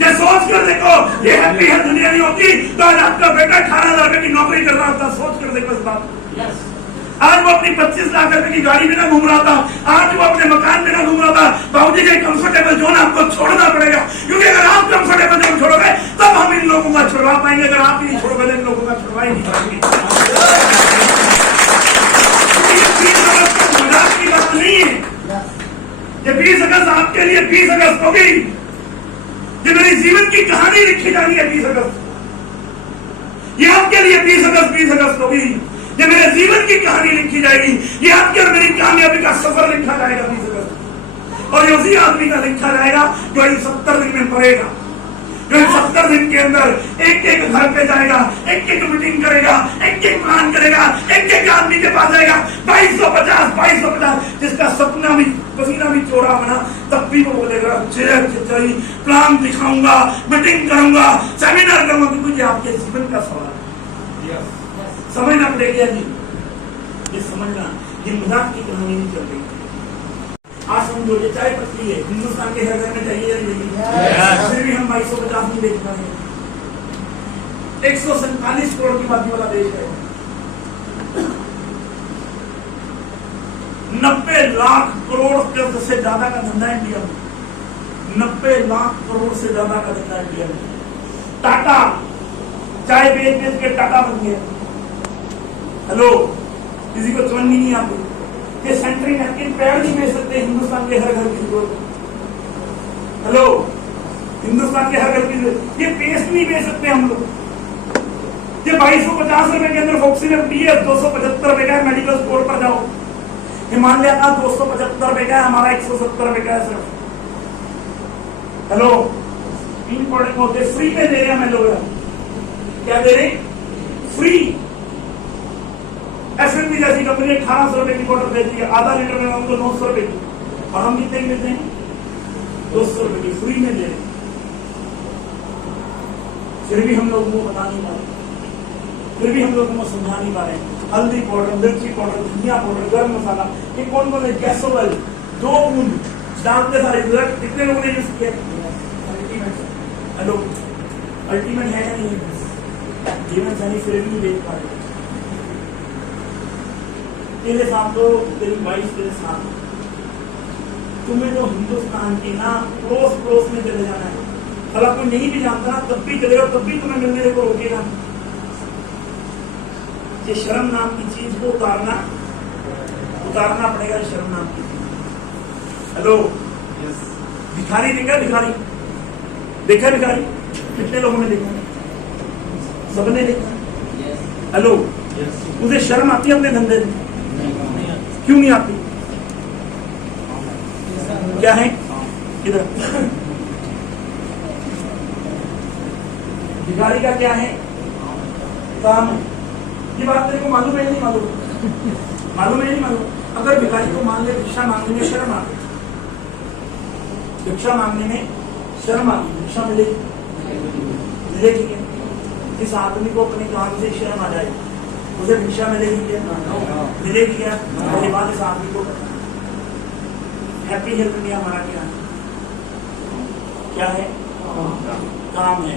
ये सोच कर देखो। ये हैप्पी है दुनिया नहीं होती तो आज आपका बेटा 18,000 रुपए की नौकरी कर रहा होता। सोच कर देखो इस बात। आज वो अपनी 25 लाख रुपए की गाड़ी में ना घूम रहा था, आज वो अपने मकान में ना घूम रहा था। बाबूजी के कंफर्टेबल जोन आपको छोड़ना पड़ेगा, क्योंकि अगर आप कंफर्टेबल जोन छोड़ोगे तब हम इन लोगों का छुड़वा पाएंगे। अगर आप ही नहीं छोड़ोगे इन लोगों का छुड़वा ही नहीं पाएंगे। ये 20 अगस्त आपके लिए 20 अगस्त होगी, ये मेरे जीवन की कहानी लिखी जानी है 20 अगस्त। ये आपके लिए 20 अगस्त होगी, ये मेरे जीवन की कहानी लिखी जाएगी। ये आपके और मेरी कामयाबी का सफर लिखा जाएगा 20 अगस्त। और ये उसी आदमी का लिखा जाएगा जो इन 70 दिन में पढ़ेगा, जो इन 70 दिन के अंदर एक एक घर पे जाएगा, एक एक मीटिंग करेगा, एक एक प्लान करेगा, एक एक आदमी के पास जाएगा। 2250 जिसका सपना भी पसीना भी चोरा बना, तब भी वो बोलेगा जय प्लान दिखाऊंगा, मीटिंग करूंगा, सेमिनार करूंगा, क्योंकि ये आपके जीवन का सवाल है। समझना पड़ेगा जी, ये समझना, ये मजाक की कहानी नहीं चल रही। आज समझो ये चाय पत्ती है, हिंदुस्तान के हर घर में चाहिए या नहीं? फिर भी हम 2250 नहीं बेच पा रहे। 147 करोड़ की आबादी वाला देश है, 90 लाख करोड़ से ज्यादा का धंधा इंडिया में, 90 लाख करोड़ से ज्यादा का धंधा इंडिया में। टाटा चाय बेच बेच के टाटा बन गया। हेलो, किसी को समझ नहीं आती? ये सेंट्री नैपकिन पैर नहीं बेच सकते हिंदुस्तान के हर घर की जरूरत। हेलो, हिंदुस्तान के हर घर की, ये पेस्ट नहीं बेच सकते हम लोग। ये 2250 रुपए के अंदर फॉक्सी में पीएस 275 रुपए का है। मेडिकल स्टोर पर जाओ, हिमालय का 275 रुपए का है, हमारा 170 रुपए का है सिर्फ। हेलो, इंपॉर्टेंट होते फ्री में दे रहे हैं हमें लोग। क्या दे रहे? फ्री। एफएमबी जैसी कंपनी 1800 रुपए की बोतल देती है, आधा लीटर में हमको 900 रुपए की, और हम कितने मिलते हैं? 200 रुपए की फ्री में दे रहे। फिर भी हम लोग वो बता नहीं पा रहे, फिर भी हम लोग वो समझा नहीं पा रहे। हल्दी पाउडर, मिर्ची पाउडर, धनिया पाउडर, गर्म मसाला, ये कौन कौन है? गैसोवल 2 बूंद डालते सारे रिजल्ट कितने लोगों ने यूज किया? अल्टीमेट। हेलो, अल्टीमेट है या नहीं? जीवन सही फिर भी नहीं देख पा रहे। तेरे साथ तो तेरी वाइफ तेरे साथ, तुम्हें तो हिंदुस्तान की ना पड़ोस में चले जाना है। अगर कोई नहीं भी जानता ना, तब भी चलेगा, तब भी तुम्हें मिलने को रोकेगा। ये शर्म नाम की चीज को उतारना पड़ेगा, शर्म नाम की चीज। हेलो, भिखारी देखा? भिखारी देखा? भिखारी कितने लोगों ने देखा? सबने देखा। हेलो, मुझे शर्म आती है अपने धंधे में? क्यों नहीं आती? क्या है इधर? भिखारी का क्या है काम? ये बात तेरे को मालूम है नहीं मालूम? मालूम है नहीं मालूम? अगर भिखारी को मान ले भिक्षा मांगने में शर्म आती, भिक्षा मांगने में शर्म आती, भिक्षा मिलेगी क्या? इस आदमी को अपने काम से शर्म आ जाए, उसे भिक्षा मिलेगी क्या? मिलेगी क्या? ये बात इस आदमी को हैप्पी हेल्थ इंडिया हमारा क्या है? काम है।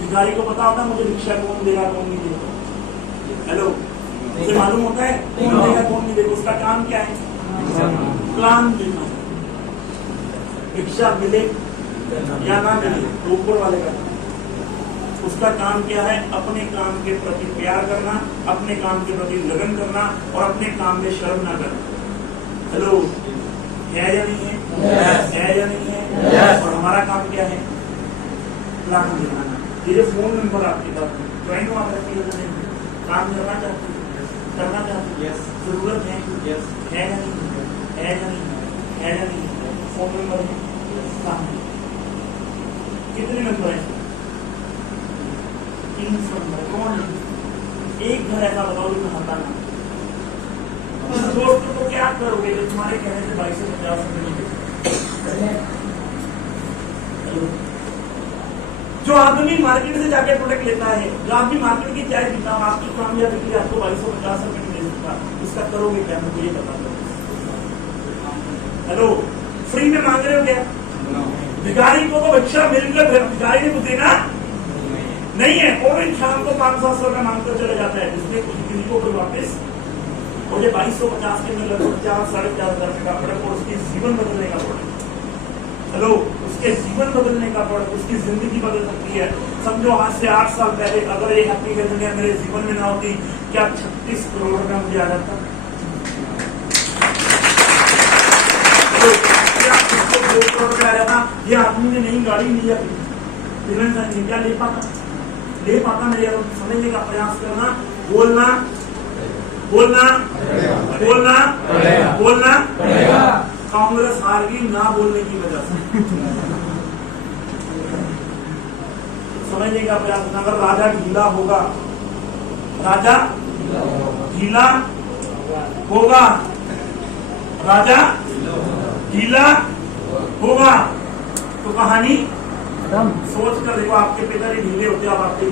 भिखारी को पता होता है मुझे भिक्षा कौन देगा कौन नहीं देगा। हेलो, उसे मालूम होता है कौन देगा कौन नहीं देगा। उसका काम क्या है? प्लान देना। भिक्षा मिले या ना मिले तो ऊपर वाले का, उसका काम क्या है? अपने काम के प्रति प्यार करना, अपने काम के प्रति लगन करना, और अपने काम में शर्म ना करना। हेलो, है या नहीं है? है या नहीं है? और हमारा काम क्या है? प्लान बनाना। ये फोन नंबर आपके पास ज्वाइन हुआ करती है, काम करना चाहती है, जरूरत है या नहीं? है या नहीं? है या नहीं? फोन नंबर है, काम है। कितने नंबर है? 300 नंबर। कौन है? एक घर ऐसा बताओ जो हटाना। दोस्तों को क्या करोगे जो तुम्हारे कहने से 2250 रुपए? जो आदमी मार्केट से जाके प्रोडक्ट लेता है, जो आदमी मार्केट की चाय पीता है, आपकी कामयाबी के लिए आपको 2250 रुपए की दे सकता, उसका करोगे क्या? मुझे ये बता दो। हेलो, फ्री में मांग रहे हो क्या? भिखारी को तो भिक्षा मिलकर भिखारी ने कुछ देना नहीं है। और इंसान को 500-700 रुपए मांगकर चले जाता है, जिसमें कुछ किसी को कोई वापस मुझे 2250 के अंदर लगभग 4-4.5 हजार का प्रोडक्ट, और उसके जीवन बदलने का प्रोडक्ट। हेलो, उसके जीवन बदलने का प्रोडक्ट, उसकी जिंदगी बदल सकती है। समझो आज से 8 साल पहले अगर ये हैप्पी हेल्थ इंडिया मेरे जीवन में ना होती, क्या 36 करोड़ रुपया मुझे आ जाता? ये आदमी ने नई गाड़ी लिया क्या ले पाता मेरे यार, समझने का प्रयास करना, बोलना बोलना बोलना बोलना। कांग्रेस हार गई ना बोलने की वजह से, समझने का प्रयास करना। अगर राजा ढीला होगा, राजा ढीला होगा, राजा ढीला होगा तो कहानी सोच कर देखो। आपके पिताजी ढीले होते, आप आपके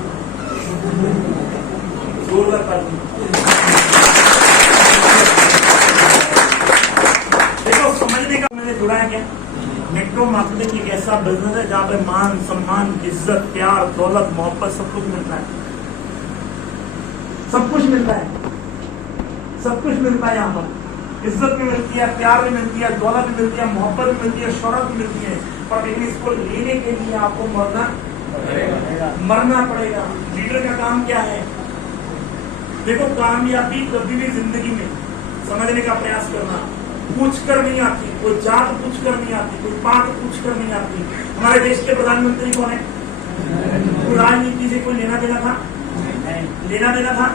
जोरदार करती। देखो समझने का मैंने जुड़ा है क्या, नेटवर्क मार्केटिंग एक ऐसा बिजनेस है जहाँ पे मान सम्मान इज्जत प्यार दौलत मोहब्बत सब कुछ मिलता है, सब कुछ मिलता है, सब कुछ मिलता है। यहाँ पर इज्जत भी मिलती है, प्यार भी मिलती है, दौलत भी मिलती है, मोहब्बत भी मिलती है, शोहरत भी मिलती है। पर लेकिन इसको लेने के लिए आपको मरना पड़ेगा। लीडर का काम क्या है? देखो कामयाबी कभी भी जिंदगी में समझने का प्रयास करना, पूछ कर नहीं आती, कोई जात पूछ कर नहीं आती, कोई पात पूछ कर नहीं आती। हमारे देश के प्रधानमंत्री कौन है? कोई राजनीति से कोई लेना देना था? लेना देना था?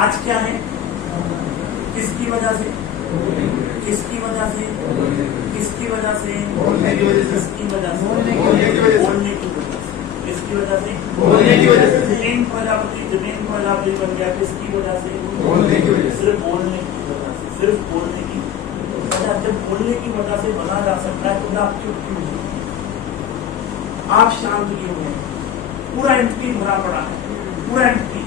आज क्या है? किसकी वजह से? किसकी वजह से? किसकी वजह से? किसकी वजह से? बोलने की वजह से। किसकी वजह से? बोलने की वजह से। जितेंद्र प्रजापति बन गया, किसकी वजह से? बोलने की वजह से। सिर्फ बोलने की वजह से, सिर्फ बोलने की वजह। जब बोलने की वजह से बना जा सकता है तो आप चुप क्यों हैं? आप शांत क्यों हैं? पूरा एमपी भरा पड़ा है, पूरा एमपी।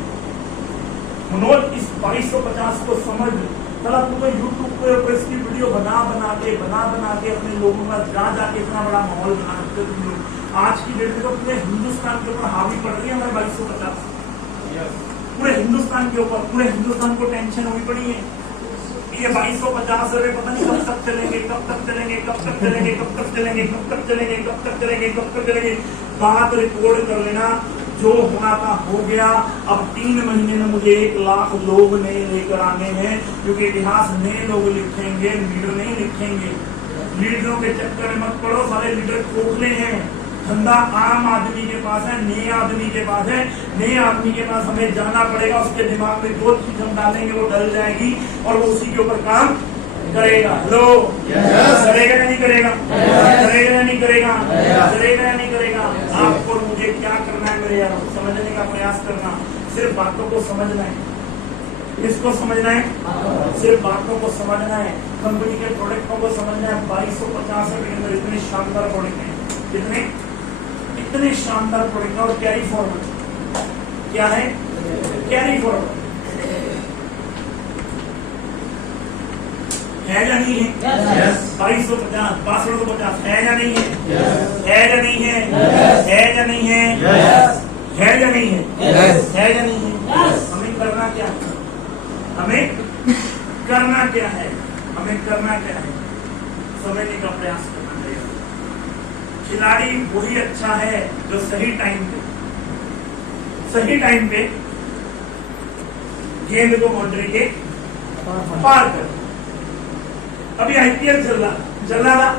मनोज इस 2250 को समझ चला, तू तो यूट्यूब पे इसकी वीडियो बना बना के अपने लोगों का जाके इतना बड़ा माहौल बना सकते तुम लोग। आज की डेट में तो पूरे हिंदुस्तान के ऊपर हावी पड़ रही है हमारे 2250, पूरे हिंदुस्तान के ऊपर, पूरे हिंदुस्तान को टेंशन हुई पड़ी है। ये 2250 रुपए पता नहीं कब तक चलेंगे, कब तक चलेंगे, कब तक चलेंगे, कब तक चलेंगे, कब तक चलेंगे, कब तक चलेंगे, कब तक चलेंगे। बात रिकॉर्ड कर लेना, जो होना था हो गया। अब 3 महीने में मुझे 1 लाख लोग नए लेकर आने हैं, क्योंकि इतिहास नए लोग लिखेंगे, लीडर नहीं लिखेंगे। लीडरों के चक्कर में मत पड़ो, सारे लीडर खोखले हैं। धंधा आम आदमी के पास है, नए आदमी के पास है। नए आदमी के पास हमें जाना पड़ेगा, उसके दिमाग में जो चीज हम डालेंगे वो डल जाएगी और वो उसी के ऊपर काम करेगा। हेलो, करेगा या नहीं करेगा? करेगा या नहीं करेगा? करेगा या नहीं करेगा? आपको मुझे क्या करना है मेरे यार, समझने का प्रयास करना। सिर्फ बातों को समझना है, इसको समझना है, सिर्फ बातों को समझना है, कंपनी के प्रोडक्टों को समझना है। 2250 के अंदर इतने शानदार प्रोडक्ट हैं, कितने इतने शानदार प्रोडक्ट। और कैरी फॉरवर्ड क्या है? कैरी फॉरवर्ड है या नहीं है? 2250 6250 है या नहीं है? है या नहीं है? है या नहीं है? है या नहीं है? है या नहीं है? हमें करना क्या है? हमें करना क्या है? हमें करना क्या है? समझने का प्रयास करना चाहिए। खिलाड़ी वही अच्छा है जो सही टाइम पे गेंद को बाउंड्री के पार कर। अभी आईपीएल चल रहा था,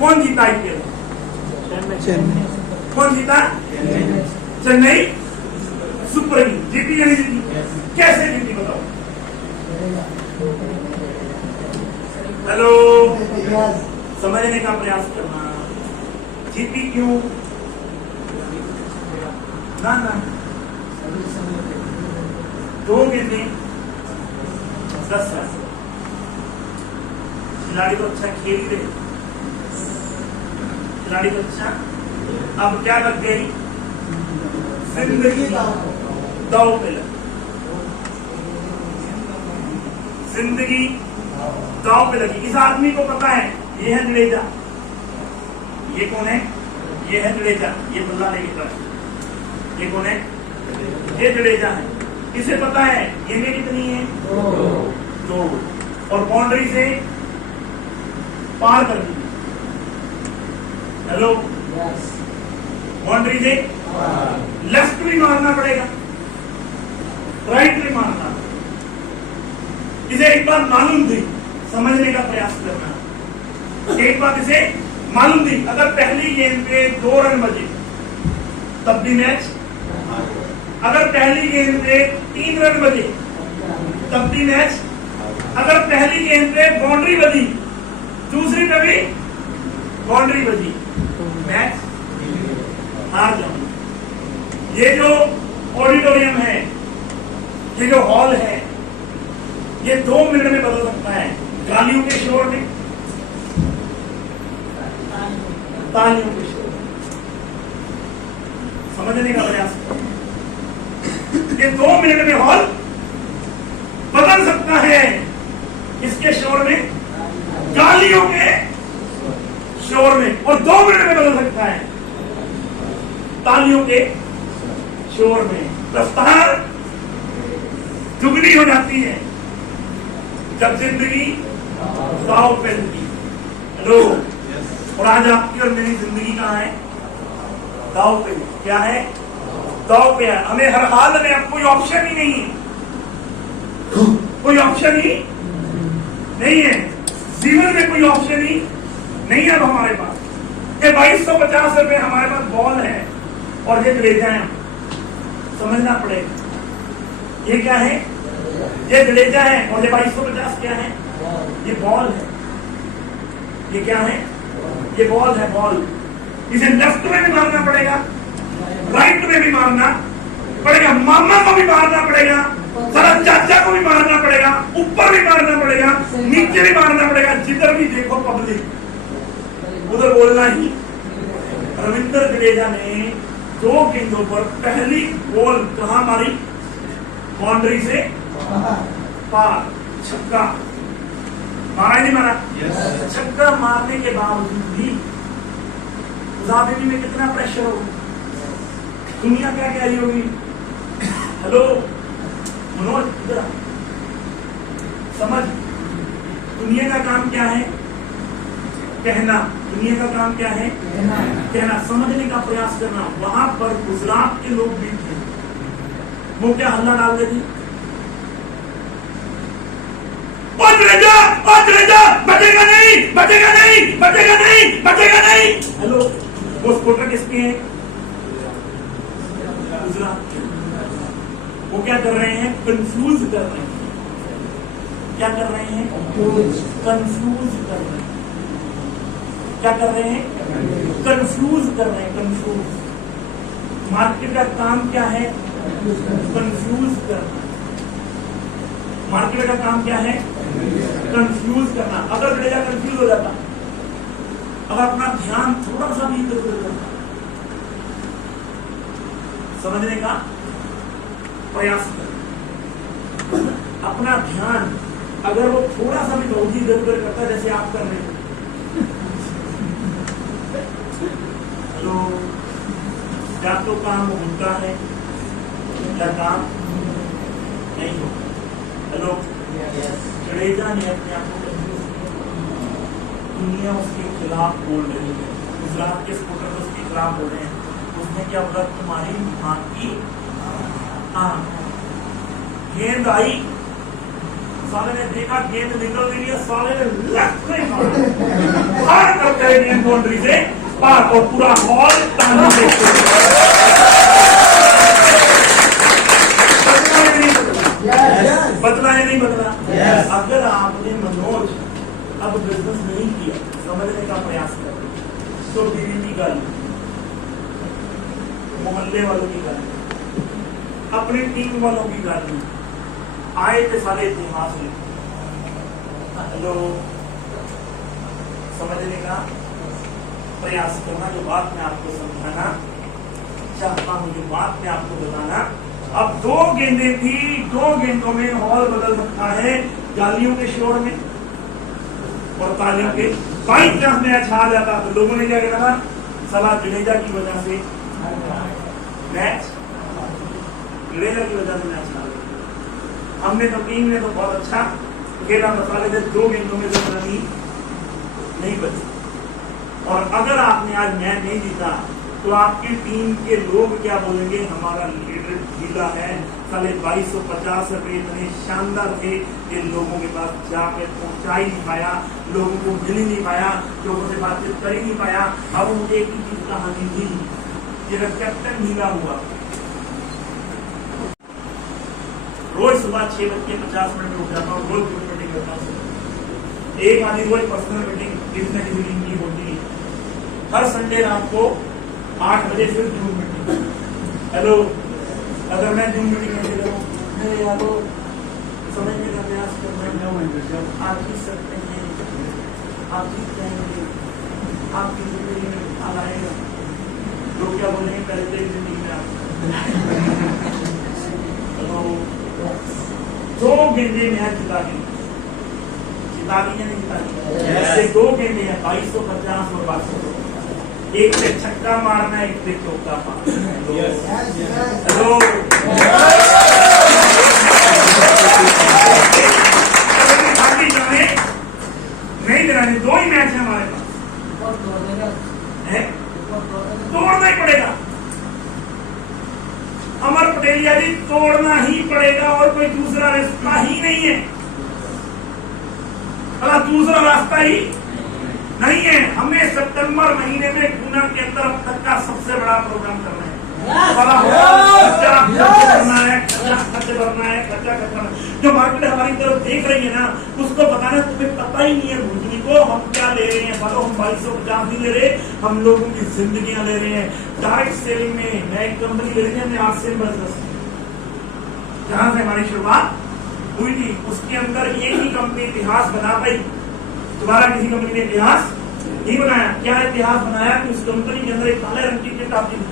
कौन जीता आईपीएल? कौन जीता? चेन्नई सुपर किंग जीती या नहीं जीती? कैसे जीती बताओ? हेलो, समझने का प्रयास करना। जीती क्यों? ना 2 कितने 10 रन। खिलाड़ी तो अच्छा खेल ही रहे, खिलाड़ी तो अच्छा। अब क्या लग गई? जिंदगी दांव पे लगी, जिंदगी दांव पे लगी। इस आदमी को पता है ये है जडेजा, ये कौन है? ये है जडेजा, ये बल्ला लेके खड़ा। ये कौन है? ये जडेजा है। इसे पता है गेंदें कितनी है? 2 और बाउंड्री से पार कर दी। हेलो, बाउंड्री से लेफ्ट भी मारना पड़ेगा, राइट भी मारना। इसे एक बात मालूम थी, समझने का प्रयास करना। एक बात इसे मालूम थी अगर पहली गेंद पे 2 रन बचे तब भी मैच, अगर पहली गेंद पे 3 रन बचे तब भी मैच, अगर पहली गेंद पे बाउंड्री बजी दूसरी पे भी बाउंड्री बजी मैच हार जाऊंगा। ये जो ऑडिटोरियम है, ये जो हॉल है, ये 2 मिनट में बदल सकता है गालियों के शोर में, तालियों के शोर में। समझने का प्रयास करो। ये 2 मिनट में हॉल बदल सकता है इसके शोर में, गालियों के शोर में, और 2 मिनट में बदल सकता है तालियों के शोर में। रफ्तार दुगनी हो जाती है जब जिंदगी दांव पे लगी। हेलो, और आज आपकी और मेरी जिंदगी कहाँ है? दांव पे। क्या है? दांव पे है। हमें हर हाल में अब कोई ऑप्शन ही नहीं है, कोई ऑप्शन ही नहीं है, जीवन में कोई ऑप्शन ही नहीं है अब हमारे पास। ये 2250 रुपए हमारे पास बॉल है और ये ले जाए, समझना पड़ेगा। ये क्या है? ये जडेजा है और ये 2250 क्या है? ये बॉल है। ये क्या है? ये बॉल है, बॉल। इसे लेफ्ट में भी मारना पड़ेगा, राइट में भी मारना पड़ेगा, मामा को भी मारना पड़ेगा, जरा चाचा को भी मारना पड़ेगा, ऊपर भी मारना पड़ेगा, नीचे भी मारना पड़ेगा। जिधर भी देखो पब्लिक उधर बोलना ही। रविंद्र जडेजा ने 2 गेंदों पर पहली बॉल कहां मारी? बाउंड्री से पार, छक्का मारा नहीं मारा? छक्का मारने के बावजूद भी मुजाफिरी में कितना प्रेशर होगा, दुनिया क्या कह रही होगी? हेलो मनोज, इधर समझ, दुनिया का काम क्या है? कहना। दुनिया का काम क्या है? कहना। समझने का प्रयास करना। वहां पर गुजरात के लोग भी थे, वो क्या हल्ला डाल देते? बचेगा नहीं, बचेगा नहीं, बचेगा नहीं, बचेगा नहीं। हेलो, वो स्कूटर किसके हैं? गुजरात के। वो क्या कर रहे हैं? कंफ्यूज कर रहे हैं। क्या कर रहे हैं? कंफ्यूज कर रहे हैं। क्या कर रहे हैं? कंफ्यूज कर रहे हैं, कंफ्यूज। मार्केट का काम क्या है? कंफ्यूज करना। मार्केट का काम क्या है? कंफ्यूज करना। अगर जडेजा कंफ्यूज हो जाता, अगर अपना ध्यान थोड़ा सा भी इधर उधर करता, समझने का प्रयास कर, अपना ध्यान अगर वो थोड़ा सा भी बहुत ही इधर उधर करता जैसे आप कर रहे हैं, तो क्या तो काम होता है, क्या काम नहीं होता। हेलो, जडेजा ने अपने आप को कंफ्यूज किया। दुनिया उसके खिलाफ बोल रही है, गुजरात के स्कूटर उसके खिलाफ बोल रहे हैं। उसने क्या बोला? तुम्हारी आंख की आंख। गेंद आई, साले ने देखा गेंद निकल रही है, साले ने लेफ्ट में मारा, पार करते हुए बाउंड्री से पार, और पूरा हॉल ताना बदला है नहीं बदला? अगर आपने मनोज अब बिजनेस नहीं किया, समझने का प्रयास कर, तो बीवी की गाली, मोहल्ले वालों की गाली, अपनी टीम वालों की गाली, आए थे सारे इतिहास में। हेलो, समझने का प्रयास करना। जो बात मैं आपको समझाना चाहता हूँ, जो बात मैं आपको बताना, अब 2 गेंदें थी, 2 गेंदों में हॉल बदल सकता है गालियों के शोर में और तालियों के। 22 मैच हार जाता तो लोगों ने क्या कहना था? साला जडेजा की वजह से मैच, जडेजा की वजह से मैच हार गया। हमने तो, टीम ने तो बहुत अच्छा खेला, मसाले थे, 2 गेंदों में 2 रन नहीं बचे। और अगर आपने आज मैच नहीं जीता तो आपकी टीम के लोग क्या बोलेंगे? हमारा लीडर मिला है। साले 2250 रुपए इतने शानदार थे कि लोगों के पास जाके पहुंचा ही नहीं पाया, लोगों को मिल ही नहीं पाया, लोगों से बातचीत कर ही नहीं पाया। अब मुझे एक ही चीज कहानी थी, जब कैप्टन ढीला हुआ, रोज सुबह 6:50 उठ जाता हूँ, रोज ग्रुप मीटिंग करता हूँ। एक आधी रोज पर्सनल मीटिंग किसी न किसी दिन की होती है। हर संडे रात को 8 बजे फिर जूम मीटिंग। हेलो, अगर मैं जूम मीटिंग में चला हूँ, मेरे यादों समझने का प्रयास कर रहे हैं, आप ही सकते हैं, आप ही कहेंगे, आपकी जिंदगी में ख्याल आएगा। लोग क्या बोलेंगे पहले तो जिंदगी में आप दो गेंदे मैच जिता दी या नहीं जिता दी? 2 गेंदे हैं, 2250 और 1200। एक से छक्का मारना, एक से चौका मारना। हेलो, नहीं दिलाने, 2 ही मैच है हमारे पास, तोड़ना ही पड़ेगा। अमर पटेलिया जी, तोड़ना ही पड़ेगा और कोई दूसरा रास्ता ही नहीं है। दूसरा रास्ता ही नहीं है। हमें सितंबर महीने में गुना के अंदर अब तक का सबसे बड़ा प्रोग्राम करना है। खर्चा करना है। जो मार्केट हमारी तरफ देख रही है ना, उसको बताना तुम्हें पता ही नहीं है भूतनी को हम क्या ले रहे हैं। बोलो हम 2250 नहीं ले रहे, हम लोगों की जिंदगियां ले रहे हैं। डायरेक्ट सेलिंग में मैं एक कंपनी ले रही है, हमने आरसीएम बिजनेस, जहां से हमारी शुरुआत हुई थी, उसके अंदर एक ही कंपनी इतिहास बना पाई, दोबारा किसी कंपनी ने इतिहास नहीं बनाया। क्या इतिहास बनाया कि उस कंपनी के अंदर एक काले रंग की किट आती थी।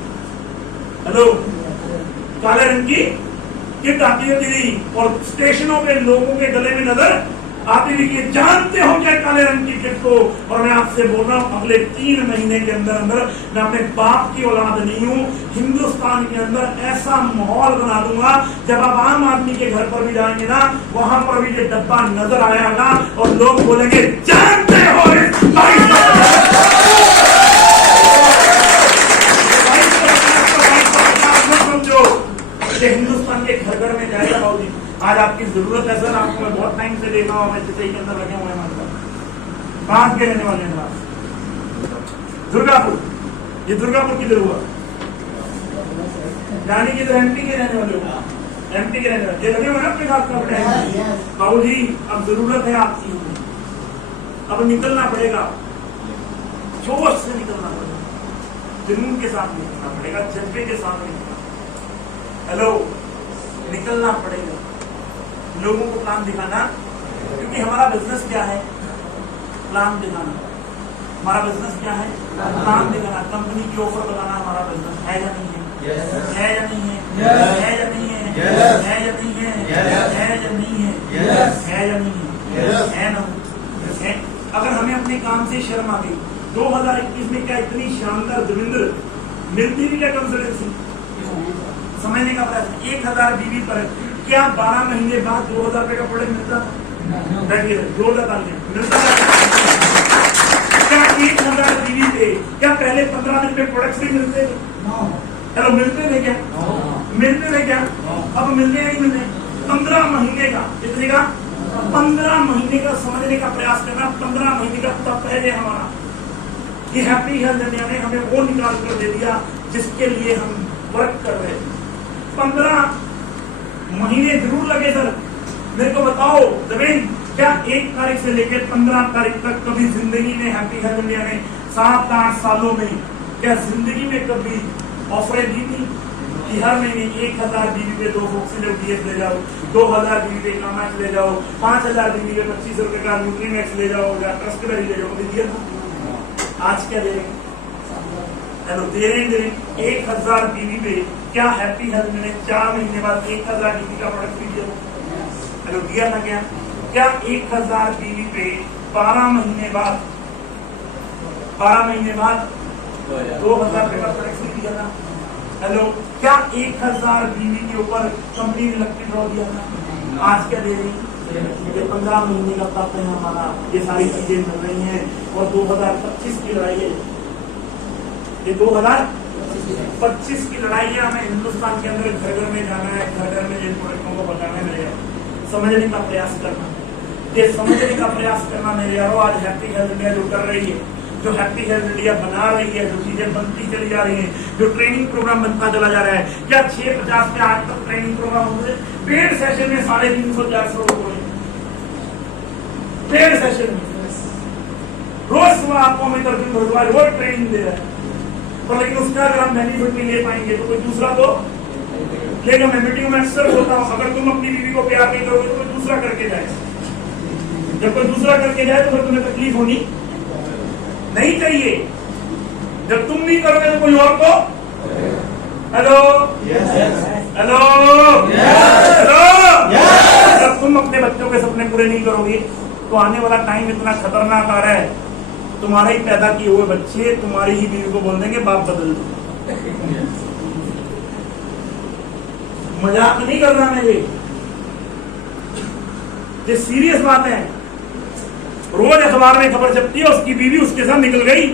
हेलो, काले रंग की किट आती थी और स्टेशनों पे लोगों के गले में नजर आती थी कि जानते हो क्या काले रंग की किट को। और मैं आपसे बोल रहा हूं, अगले 3 महीने के अंदर अंदर मैं अपने बाप की औलाद नहीं हूं, हिंदुस्तान के अंदर ऐसा माहौल बना दूंगा, जब आप आम आदमी के घर पर भी जाएंगे ना, वहां पर भी ये डब्बा नजर आएगा और लोग बोलेंगे जानते हो हिंदुस्तान के घर घर में जाएगा। बाबू जी, आज आपकी जरूरत है सर, आपको मैं बहुत टाइम से देख रहा हूँ, चितई के अंदर लगे हुए हैं। कहाँ के रहने वाले हैं? दुर्गापुर। ये दुर्गापुर किधर हुआ? यानी कि एमपी के रहने वाले हो, एमपी के रहने वाले ये लगे हुए ना अपने साथ कपड़े। बाबू जी, अब जरूरत है आपकी, अब निकलना पड़ेगा, जोश से निकलना पड़ेगा, जुनून के साथ निकलना पड़ेगा, जज्बे के साथ निकलना। हेलो, निकलना पड़ेगा, लोगों को प्लान दिखाना, क्योंकि हमारा बिजनेस क्या है? प्लान दिखाना। हमारा बिजनेस क्या है? प्लान दिखाना। कंपनी की ऑफर लगाना हमारा बिजनेस है या नहीं है? है या नहीं है? है या नहीं है? है या नहीं है? है या नहीं है? है या नहीं है? है ना? अगर हमें अपने काम से शर्म आ गई, 2021 में क्या इतनी शानदार देवेंद्र मिलती भी क्या कंसल्टेंसी? समझने का प्रयास, 1000 बीवी पर क्या 12 महीने बाद 2000 रुपए का प्रोडक्ट मिलता? बैठिए, 2000 मिलता है क्या? 1000 बीवी पे क्या पहले 15 दिन में प्रोडक्ट्स नहीं मिलते? चलो, मिलते थे क्या? मिलते थे क्या? अब मिलने नहीं मिलते। 15 महीने का, कितने का? 15 महीने का समझने का प्रयास करना। 15 महीने का तब पहले हमारा ये हैप्पी हेल्थ इंडिया ने हमें वो निकाल कर दे दिया जिसके लिए हम वर्क कर रहे हैं। 15 महीने जरूर लगे सर। मेरे को बताओ जमीन, क्या 1 तारीख से लेकर 15 तारीख तक कभी जिंदगी में हैप्पी हेल्थ इंडिया ने 7-8 सालों में क्या जिंदगी में कभी ऑफरें दी थी कि हर महीने 1000 बीवी पे 2 ऑक्सीजन डीएस ले जाओ, 2000 बीवी पे कामैक्स ले जाओ, 5000 बीवी पे 2500 रुपए का न्यूट्रीमैक्स ले जाओ या ट्रस्टबेरी ले जाओ, कभी दिया था? आज क्या दे रहे हैं? हेलो, दे रहे 1000 बीवी पे क्या हैप्पी हेल्थ मैंने 4 महीने बाद 1000 बीवी का प्रोडक्ट भी दिया? हेलो, दिया था क्या? क्या 1000 बीवी पे 12 महीने बाद 2000 रुपए का प्रोडक्ट भी दिया था? हेलो, क्या 1000 बीवी के ऊपर कंपनी ने लकी ड्रॉ दिया था? आज क्या दे रही? ये 15 महीने का तक है हमारा, ये सारी चीजें मिल रही हैं और 2025 की लड़ाई है। ये 2025 25 की लड़ाइयां हमें हिंदुस्तान के अंदर घर घर में जाना है, घर घर में जिन प्रोडक्टों को बताना है मेरे यार, समझने का प्रयास करना, ये समझने का प्रयास करना मेरे यारो। आज हैप्पी हेल्थ इंडिया जो कर रही है, जो हैप्पी हेल्थ इंडिया बना रही है, जो चीजें बनती चली जा रही है, जो ट्रेनिंग प्रोग्राम बनता चला जा रहा है, क्या 650 में आज तक ट्रेनिंग प्रोग्राम होंगे? पेड सेशन में 350-400 लोग हुए, पेड सेशन में रोज सुबह आपको अमित अर्जुन भरद्वाज रोज ट्रेनिंग दे रहा है, पर लेकिन उसका अगर हम बेनिफिट नहीं ले पाएंगे तो कोई दूसरा तो लेगा। मैं मीटिंग में अक्सर बोलता हूँ, अगर तुम अपनी बीवी को प्यार नहीं करोगे तो कोई दूसरा करके जाए, जब कोई दूसरा करके जाए तो फिर तुम्हें तकलीफ होनी नहीं चाहिए। जब तुम नहीं करोगे तो कोई और को, हेलो हेलो हेलो, जब तुम अपने बच्चों के सपने पूरे नहीं करोगे तो आने वाला टाइम इतना खतरनाक आ रहा है, तुम्हारे ही पैदा किए हुए बच्चे तुम्हारी ही बीवी को बोल देंगे बाप बदल दो। मजाक नहीं कर रहा मैं, ये सीरियस बात है। रोज अखबार में खबर छपती है उसकी बीवी उसके साथ निकल गई,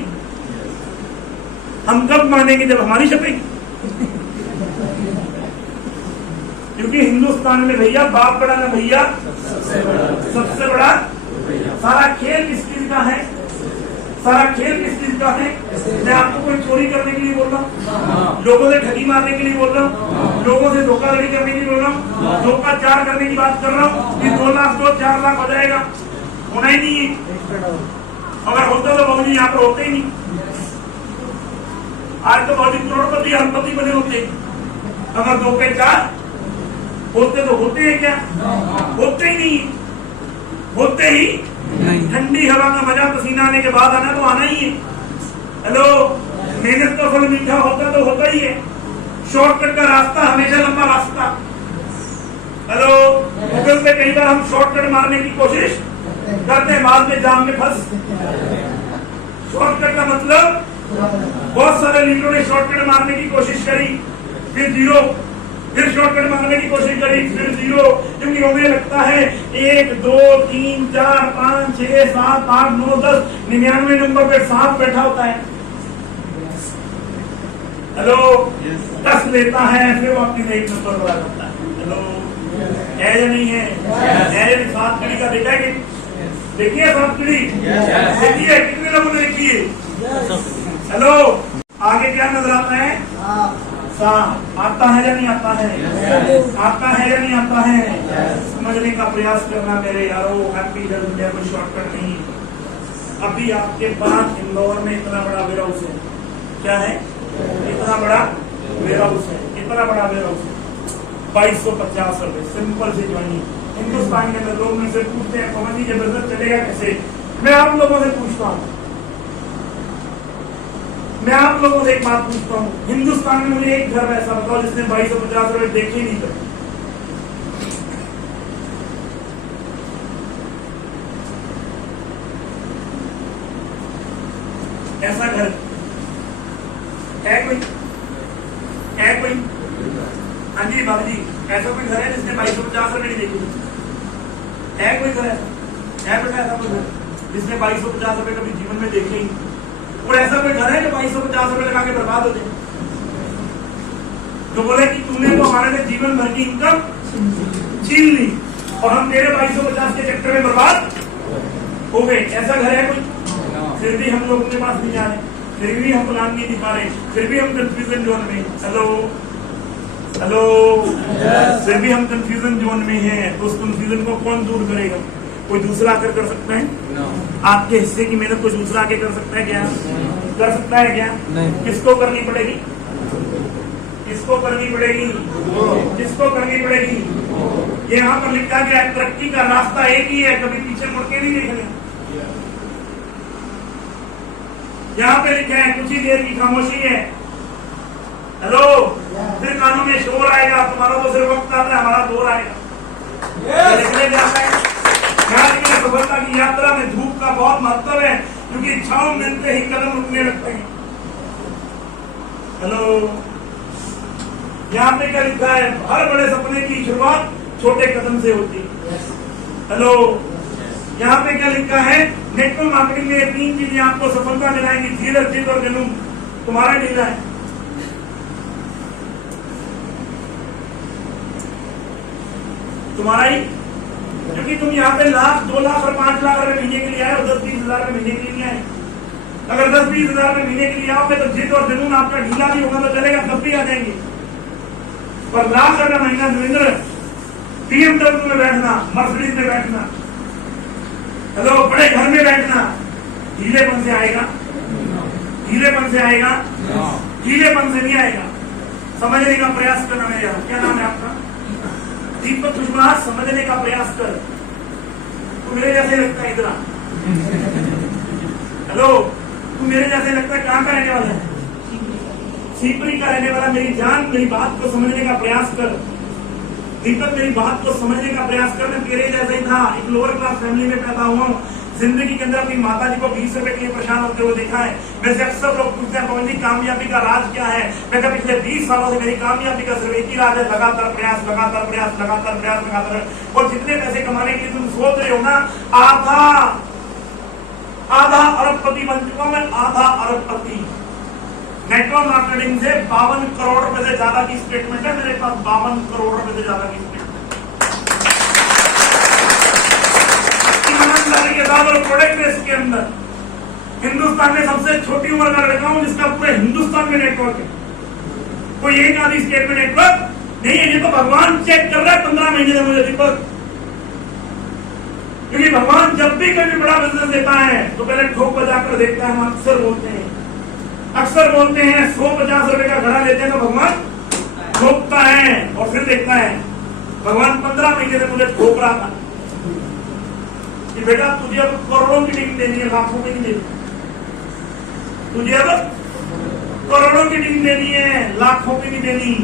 हम कब मानेंगे जब हमारी छपेगी? क्योंकि हिंदुस्तान में भैया बाप बड़ा ना भैया सबसे बड़ा। सारा खेल किस चीज का है? सारा खेल किस चीज का है? मैं आपको कोई चोरी करने के लिए बोल रहा हूँ, लोगों से ठगी मारने के लिए बोल रहा हूँ, लोगों से धोखाधड़ी करने के लिए बोल रहा हूँ, धोखाचार करने की बात कर रहा हूँ कि 2 लाख 4 लाख हो जाएगा, होना ही नहीं है। अगर होता तो बाबूजी यहाँ पर होते ही नहीं, आज तो बाबूजी करोड़पति अरबपति बने होते। अगर 2 पे 4 होते तो होते हैं क्या? होते ही नहीं, होते ही ठंडी हवा का मजा पसीना आने के बाद आना तो आना ही है। हेलो, मेहनत का फल मीठा होता तो होता ही है, शॉर्टकट का रास्ता हमेशा लंबा रास्ता। हेलो, गूगल पे कई बार हम शॉर्टकट मारने की कोशिश करते हैं, बाद में जाम में फंस। शॉर्टकट का मतलब बहुत सारे लीडरों ने शॉर्टकट मारने की कोशिश करी, फिर जीरो, फिर शॉर्टकट मारने की कोशिश करी, फिर जीरो, क्योंकि उन्हें लगता है 1 2 3 4 5 6 7 8 9 10 99 नंबर पे सांप बैठा होता है। हेलो, 10 लेता है फिर वो अपनी 1 नंबर पर आ जाता है। हेलो, है या नहीं है? है। 7 कड़ी का देखा है कि देखिए 7 कड़ी देखिए, कितने लोगों ने देखिए? हेलो, आगे क्या नजर आता है? सांप आता है या नहीं आता है? आता है या नहीं आता है? समझने का प्रयास करना मेरे यारो। हैप्पी हेल्थ इंडिया कोई शॉर्टकट नहीं। अभी आपके पास इंदौर में इतना बड़ा वेयर हाउस है, क्या है? इतना बड़ा वेयर हाउस है, इतना बड़ा वेयर हाउस है, 2250 रुपए सिंपल से ज्वाइनिंग। हिंदुस्तान के अंदर लोग मुझसे पूछते हैं पवन जी ये बिजनेस चलेगा कैसे? मैं आप लोगों से पूछता हूँ, मैं आप लोगों से एक बात पूछता हूँ, हिंदुस्तान में मुझे एक घर ऐसा बताओ जिसने 2250 रुपए देखे नहीं थे। ऐसा घर है कोई? है कोई? हाँ जी बाबू जी, ऐसा कोई घर है जिसने 2250 रुपए नहीं देखे? है कोई घर ऐसा? है बेटा ऐसा कोई घर जिसने 2250 रुपए कभी जीवन में देखे ही? और ऐसा कोई घर है जो 2250 रुपए लगा के बर्बाद हो जाए, जो बोले कि तूने तो हमारे से जीवन भर की इनकम छीन ली और हम तेरे 2250 के चक्कर में बर्बाद हो गए? ऐसा घर है कोई? फिर भी हम लोग उनके पास नहीं जा रहे, फिर भी हम प्लान नहीं दिखा रहे, फिर भी हम कंफ्यूजन जोन में। हेलो हेलो, फिर भी हम कंफ्यूजन जोन में हैं। तो उस कंफ्यूजन को कौन दूर करेगा? कोई दूसरा आकर कर सकता है? आपके हिस्से की मेहनत कोई दूसरा आके कर सकता है क्या? कर सकता है क्या? किसको करनी पड़ेगी? किसको करनी पड़ेगी? किसको करनी पड़ेगी? ये यहाँ पर लिखा गया है, तरक्की का रास्ता एक ही है, कभी पीछे मुड़ के नहीं देखना। यहाँ पे लिखा है कुछ ही देर की खामोशी है। हेलो, फिर कानों में शोर आएगा, तुम्हारा तो सिर्फ वक्त आता है, हमारा दौर आएगा। लिखने जाता है सफलता की यात्रा में धूप का बहुत महत्व है, क्योंकि छांव मिलते ही कदम रुकने लगते हैं। हेलो, यहाँ पे क्या लिखा है? हर बड़े सपने की शुरुआत छोटे कदम से होती है। हेलो, यहाँ पे क्या लिखा है? नेटवर्क मार्केटिंग में 3 चीजें आपको सफलता दिलाएंगी, धीरज, जिद और जुनून। तुम्हारा ढीला है, तुम्हारा ही, क्योंकि तुम यहाँ पे लाख 2 लाख और 5 लाख रुपए महीने के लिए आए और 10-20 हजार रुपए महीने के लिए आए। अगर 10-20 हजार रुपए महीने के लिए आओगे तो जिद और जुनून आपका ढीला भी होगा तो चलेगा, तब भी आ जाएंगे। पर लाख रुपए महीना देवेंद्र, BMW में बैठना, मर्सिडीज में बैठना, हेलो बड़े घर में बैठना, ढीलेपन से आएगा? ढीलेपन से आएगा? ढीलेपन से नहीं आएगा। समझने का प्रयास करना मेरे यहाँ। क्या नाम है आपका? दीपक कुशवाहा। समझने का प्रयास कर। तू मेरे जैसे लगता है इधर। हेलो, तू मेरे जैसे लगता है कहाँ का रहने वाला है? सीपरी का रहने वाला। मेरी जान, मेरी बात को समझने का प्रयास कर दीपक, मेरी बात को समझने का प्रयास कर। मैं तेरे जैसे ही था, एक लोअर क्लास फैमिली में पैदा हुआ हूँ। जिंदगी के अंदर अपनी माता जी को 20 रुपए के लिए परेशान होते हुए देखा है। वैसे अक्सर लोग पूछते हैं पवन जी कामयाबी का राज क्या है? मैं कहा पिछले 20 सालों से मेरी कामयाबी का सिर्फ एक ही राज है, लगातार प्रयास, लगातार प्रयास, लगातार प्रयास, लगातार। और जितने पैसे कमाने के लिए तुम सोच रहे हो ना, आधा अरबपति बन चुका मैं, आधा अरबपति। नेटवर्क मार्केटिंग से 52 करोड़ रुपए से ज्यादा की स्टेटमेंट है मेरे पास। 52 करोड़ रुपए से ज्यादा की स्टेटमेंट के साथ। और प्रोडक्ट है इसके अंदर। हिंदुस्तान में सबसे छोटी उम्र का लड़का हूं जिसका पूरे हिंदुस्तान में नेटवर्क है। कोई एक आधी स्टेट में नेटवर्क नहीं है। ये तो भगवान चेक कर रहा है 15 महीने से मुझे दीपक, क्योंकि भगवान जब भी कभी बड़ा बिजनेस देता है तो पहले ठोक बजाकर देखता है। हम अक्सर बोलते हैं 150 रुपए का घड़ा लेते हैं तो भगवान ठोकता है और फिर देखता है। भगवान 15 महीने से मुझे ठोक रहा था कि बेटा तुझे अब करोड़ों की डिग्री देनी है, लाखों की नहीं देनी। तुझे अब करोड़ों की डिग्री देनी है, लाखों की नहीं देनी।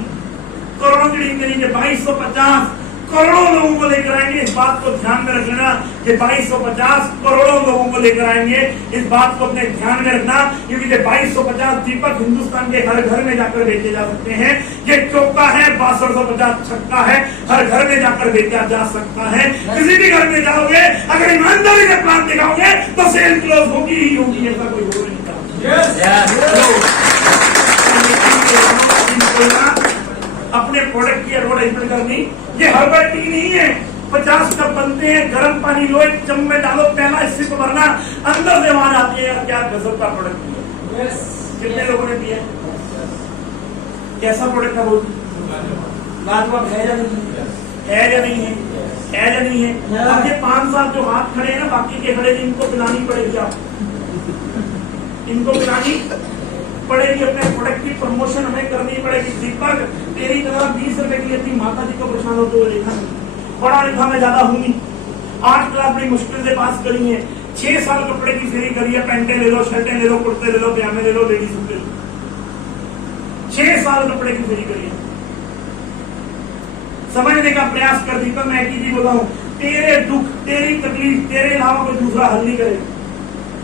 करोड़ों की डिग्री देनी है। 2250 करोड़ों लोगों को लेकर आएंगे। इस बात को ध्यान में रख लेना कि 2250 करोड़ों लोगों को लेकर आएंगे। इस बात को अपने ध्यान में रखना, क्योंकि 2250 दीपक हिंदुस्तान के हर घर में जाकर बेचे जा सकते हैं। ये चौका है, 6250 छक्का है, हर घर में जाकर बेचा जा सकता है। किसी भी घर में जाओगे, अगर ईमानदारी से प्लान दिखाओगे तो सेल क्लोज होगी ही होगी। ऐसा कोई हो नहीं था। अपने प्रोडक्ट की एडवर्टाइजमेंट करनी, ये हर्बल टी नहीं है। 50 कप बनते हैं, गर्म पानी लो, एक चम्मच में डालो, पहला सिप भरना, अंदर से आवाज आती है क्या गजब का प्रोडक्ट है। कितने लोगों ने पिया? कैसा प्रोडक्ट है? बोल लाजवाब है या नहीं है? है या नहीं है? है या नहीं है? अब ये 5 साल जो हाथ खड़े हैं ना, बाकी के खड़े इनको पिलानी पड़ेगी। आप इनको पिलानी पड़ेगी। अपने प्रोडक्ट की प्रमोशन हमें करनी पड़ेगी। दीपक तेरी तरह 20 रुपए के लिए अपनी माता जी को परेशान होते हुए देखा नहीं। पढ़ा लिखा मैं ज्यादा हूं नहीं। 8 क्लास बड़ी मुश्किल से पास करी है। 6 साल कपड़े की फेरी करी है। पैंटे ले लो, शर्टें ले लो, कुर्ते ले लो, पजामे ले लो, लेडीज सूट ले लो। 6 साल कपड़े की फेरी करी है। समझने का प्रयास कर दीपक। मैं एक चीज बताऊं, तेरे दुख, तेरी तकलीफ तेरे अलावा कोई दूसरा हल नहीं करेगा।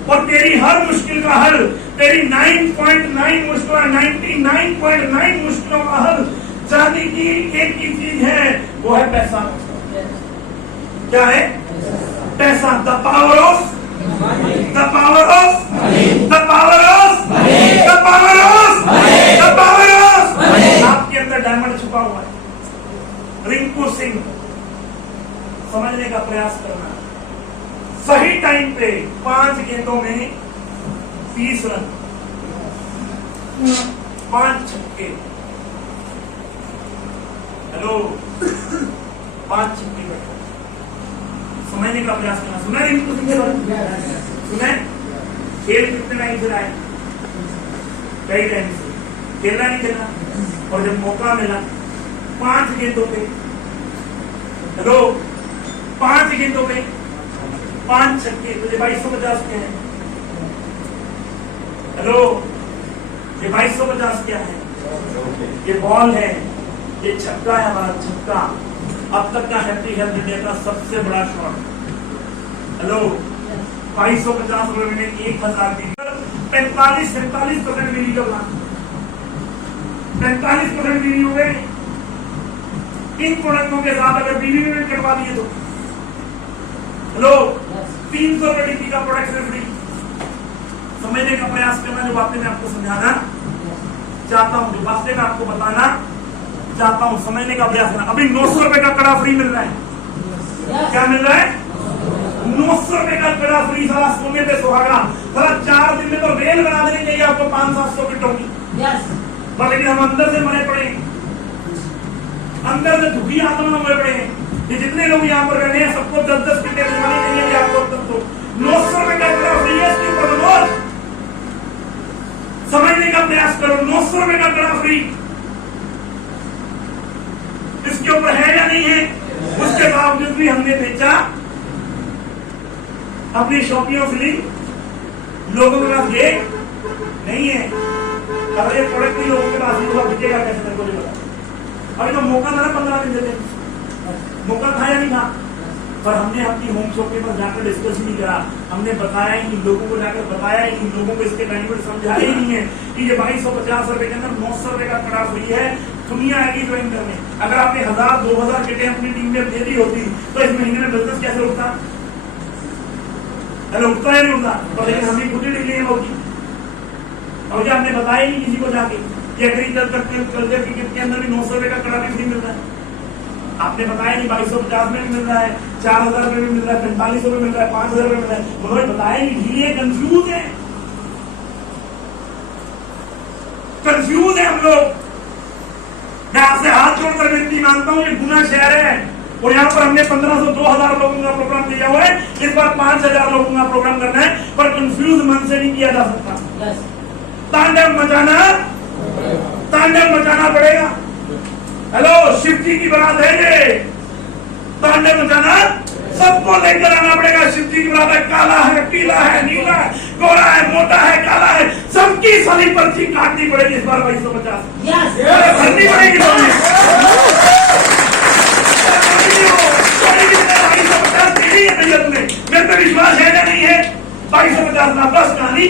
और तेरी हर मुश्किल का हल, तेरी 9.9 मुश्किलों, 99.9 मुश्किलों का हल चाहने की एक ही चीज है, वो है पैसा। क्या है? पैसा। The power of, the power of, the power of, the power of, the power of. आपके अंदर डायमंड छुपा हुआ है। रिंकू सिंह, समझने का प्रयास करना। सही टाइम पे 5 गेंदों में 30 रन, 5 छक्के। हेलो, 5 छक्के बैठे। समझने का प्रयास करना। सुना रिंकू सिंह के बारे में? सुना? खेल कितने टाइम से आए? कई टाइम से। खेलना नहीं खेलना, और जब मौका मिला 5 गेंदों पे, हेलो, 5 गेंदों पे 5 छक्के। तो ये 2250 के हैं। हेलो, ये 2250 क्या है? ये बॉल है, ये छक्का है हमारा, छक्का। अब तक का हैप्पी हेल्थ इंडिया का सबसे बड़ा शॉट। हेलो, 2250 रुपए में 1000 की 45-47% बिली का प्लान। 45% बिली हो गए। इन प्रोडक्टों के साथ अगर बीवी में कटवा दिए तो हेलो, 300 रुपए डिग्री का प्रोडक्ट से फ्री। समझने का प्रयास करना। जो बातें मैं आपको समझाना चाहता हूं, जो बातें मैं आपको बताना चाहता हूं, समझने का प्रयास करना। अभी 900 रुपए का कड़ा फ्री मिल रहा है। क्या मिल रहा है? 900 रुपए का कड़ा फ्री, साला सोने पे सुहागा। साला 4 दिन में तो रेल बना देनी चाहिए आपको 500-700 किटों की। पर लेकिन हम अंदर से मरे पड़े, अंदर से दुखी आत्मा में मरे पड़े हैं। ये जितने लोग यहाँ पर रहने हैं सबको 10-10 किटे बनवानी चाहिए आपको। तब तो 900 रुपए का कड़ा फ्री है, इसके ऊपर बोल समझने का प्रयास करो। 900 रुपए का कड़ा फ्री इसके ऊपर है या नहीं है? उसके बावजूद भी हमने बेचा अपनी शॉपियों से, लोगों के पास ये नहीं है। अगर ये प्रोडक्ट भी लोगों के पास नहीं हुआ बिकेगा कैसे? मेरे को नहीं पता। अभी तो मौका था ना 15 दिन देते, मौका था या नहीं था? पर हमने अपनी होम शॉप के पास जाकर डिस्कस नहीं करा, हमने बताया ही नहीं, लोगों को जाकर बताया ही नहीं, लोगों को इसके बेनिफिट समझाया ही नहीं है कि ये 2250 रुपए के अंदर 900 रुपए का कड़ा फ्री है। दुनिया आएगी ज्वाइन करने। अगर आपने 1000-2000 किटें अपनी टीम में दे दी होती तो इस महीने में बिजनेस कैसे उठता? उठता है नहीं उठता? पर लेकिन हमने खुद ही डिग्री है होगी। और क्या हमने बताया ही नहीं किसी को जाके कि एग्रीकल्चर की किट के अंदर भी 900 रुपए का कड़ा फ्री मिल रहा है। आपने बताया नहीं 2250 में भी मिल रहा है, 4000 में भी मिल रहा है, 4500 में मिल रहा है, 5000 में मिल रहा है। उन्होंने बताया नहीं, ढीले कंफ्यूज है, कंफ्यूज है हम लोग। मैं आपसे हाथ जोड़कर विनती मानता हूं, ये गुना शहर है और यहाँ पर हमने 1500-2000 लोगों का प्रोग्राम दिया हुआ है। इस बार 5000 लोगों का प्रोग्राम करना है, पर कंफ्यूज मन से नहीं किया जा सकता। तांडव मचाना पड़ेगा। हेलो, शिव जी की बारात है ये, तांडव मचाना सबको लेकर आना पड़ेगा। शिव जी की बारात है, काला है, पीला है, नीला है, गोरा है, मोटा है, काला है, सबकी सारी पर्ची काटनी पड़ेगी इस बार 2250 भरनी पड़ेगी। 2250 देनी है भैया तुम्हें, मेरे पे विश्वास है या नहीं है? 2250 ना, बस कहानी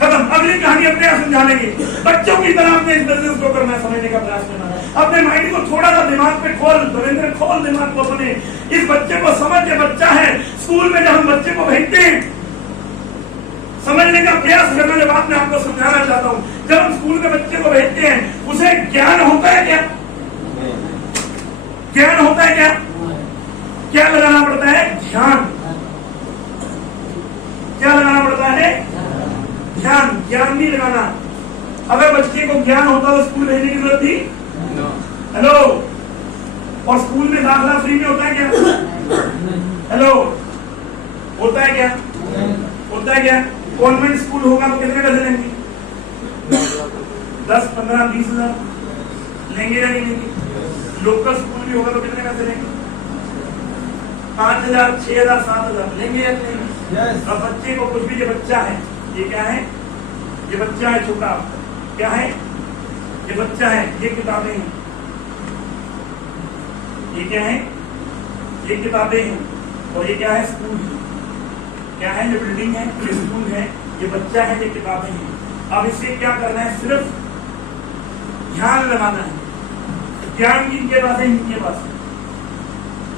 खत्म। अगली कहानी अपने आप समझा लेंगे। बच्चों की तरह अपने इस बिजनेस को करना, समझने का प्रयास करना। अपने माइंड को थोड़ा सा दिमाग पे खोल, रविंद्र खोल दिमाग को अपने। इस बच्चे को समझ, के बच्चा है, स्कूल में जब हम बच्चे को भेजते हैं समझने का प्रयास करना, जो बात मैं आपको समझाना चाहता हूँ। जब हम स्कूल में बच्चे को भेजते हैं उसे ज्ञान होता है क्या? ज्ञान होता है क्या? क्या लगाना पड़ता है? ध्यान। क्या लगाना पड़ता है? ध्यान। ज्ञान नहीं लगाना। अगर बच्चे को ज्ञान होता तो स्कूल भेजने की जरूरत थी? हेलो, और स्कूल में दाखिला फ्री में होता है क्या? हेलो, होता है क्या? होता है क्या? कॉन्वेंट स्कूल होगा तो कितने पैसे लेंगे? 10, 15, 20 हजार लेंगे या नहीं लेंगे? लोकल स्कूल भी होगा तो कितने पैसे लेंगे? 5000, 6000, 7000 लेंगे या नहीं लेंगे? अब बच्चे को कुछ भी, ये बच्चा है, ये क्या है? ये बच्चा है छोटा, क्या है? ये बच्चा है, ये किताबें हैं, ये क्या है? ये किताबें हैं, और ये क्या है? स्कूल है। क्या है? ये बिल्डिंग है, ये स्कूल है, ये बच्चा है, ये किताबें हैं। अब इसे क्या करना है? सिर्फ ध्यान लगाना है। ज्ञान किनके पास है? इनके पास।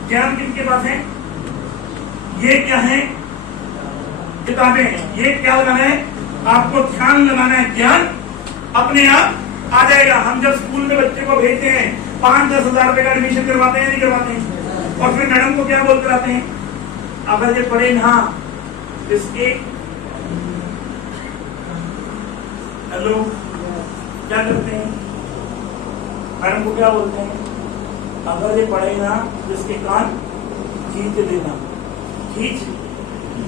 ज्ञान किनके पास है? ये क्या है? किताबें। ये क्या लगाना है? आपको ध्यान लगाना है। ज्ञान अपने आप आ जाएगा। हम जब स्कूल में बच्चे को भेजते हैं 5-10 हजार रुपए का एडमिशन करवाते हैं, नहीं करवाते हैं? और फिर मैडम को क्या बोलते रहते हैं? अगर ये पढ़े ना इसके, हेलो, क्या करते हैं? मैडम को क्या बोलते हैं? अगर ये पढ़े ना इसके कान खींच देना, खींच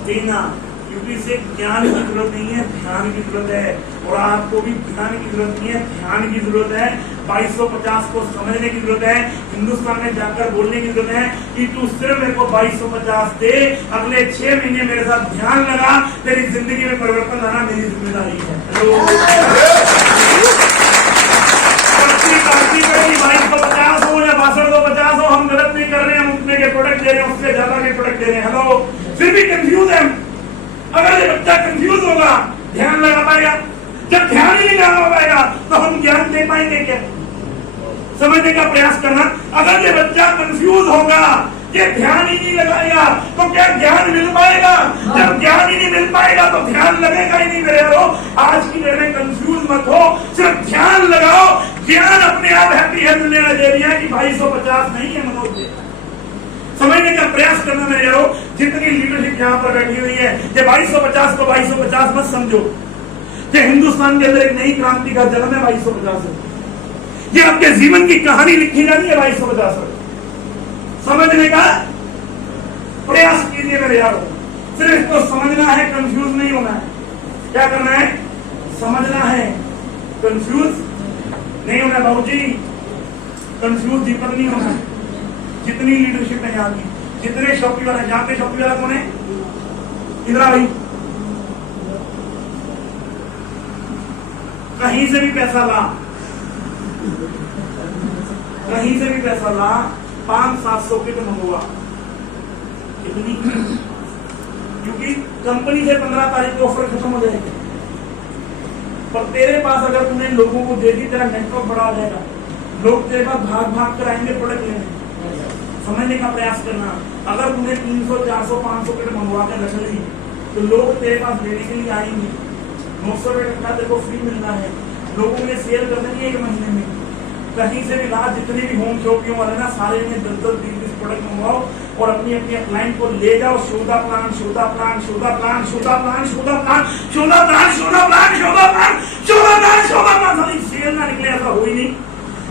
देना। क्योंकि इसे ज्ञान की जरूरत नहीं है, ध्यान की जरूरत है। और आपको भी ध्यान की जरूरत नहीं है, ध्यान की जरूरत है। 2250 को समझने की जरूरत है। हिंदुस्तान में जाकर बोलने की जरूरत है कि तू सिर्फ मेरे को 2250 दे, अगले 6 महीने मेरे साथ ध्यान लगा, तेरी जिंदगी में परिवर्तन लाना मेरी जिम्मेदारी है। 2250 हो या 6250 हो, हम गलत नहीं कर रहे हैं। हम उतने के प्रोडक्ट दे रहे हैं, उससे ज्यादा के प्रोडक्ट दे रहे हैं। हेलो, फिर भी कंफ्यूज है। अगर ये बच्चा कंफ्यूज होगा, ध्यान लगा पाएगा? जब ध्यान ही नहीं लगा पाएगा तो हम ज्ञान दे पाएंगे क्या? समझने का प्रयास करना। अगर ये बच्चा कंफ्यूज होगा, ये ध्यान ही नहीं लगाएगा तो क्या ज्ञान मिल पाएगा? जब ज्ञान ही नहीं मिल पाएगा तो ध्यान लगेगा ही नहीं। मेरे यारो, आज की डेट में कंफ्यूज मत हो, सिर्फ ध्यान लगाओ। ज्ञान अपने आप हैप्पी हेल्थ लेना दे दिया कि 2250 नहीं है मनोज। करना मेरे यारो, जितनी लीडरशिप यहाँ पर बैठी हुई है, ये 2250 को 2250 मत समझो। ये हिंदुस्तान के अंदर एक नई क्रांति का जन्म है 2250 से। ये आपके जीवन की कहानी लिखी जानी है 2250 में। समझने का प्रयास कीजिए मेरे यारो। सिर्फ इसको समझना है, कंफ्यूज नहीं होना है। क्या करना है? समझना है, कंफ्यूज नहीं होना है। बाबूजी कंफ्यूज दीपक नहीं होना है। जितनी लीडरशिप है यहाँ की, जितने शॉपी वाला, यहाँ पे शॉपी वाला कौन है? इंदिरा भाई। कहीं से भी पैसा ला, कहीं से भी पैसा ला, 500-700 किट मंगवा। कितनी? क्योंकि कंपनी से 15 तारीख को ऑफर खत्म हो जाएगी, पर तेरे पास अगर तूने लोगों को दे दी, तेरा नेटवर्क बड़ा हो जाएगा। लोग तेरे पास भाग भाग कर आएंगे प्रोडक्ट लेने। समझने का प्रयास करना। अगर तूने 300, 400, 500 किट मंगवा के रख ली, तो लोग तेरे पास लेने के लिए आएंगे। 900 रुपये का तेरे को फ्री मिलना है। लोगों ने सेल कर देनी है 1 महीने में। कहीं से भी ला, जितने भी होम शॉपिंग वाले ना, सारे में 10-10, 20-20 प्रोडक्ट मंगवाओ और अपनी अपनी क्लाइंट को ले जाओ। शोधा प्लान, शोधा प्लान, शोधा प्लान, शोधा प्लान, शोधा प्लान, शोधा प्लान, शोधा प्लान, शोधा प्लान, शोधा प्लान, शोधा प्लान। सारी सेल ना निकले, ऐसा हो ही नहीं।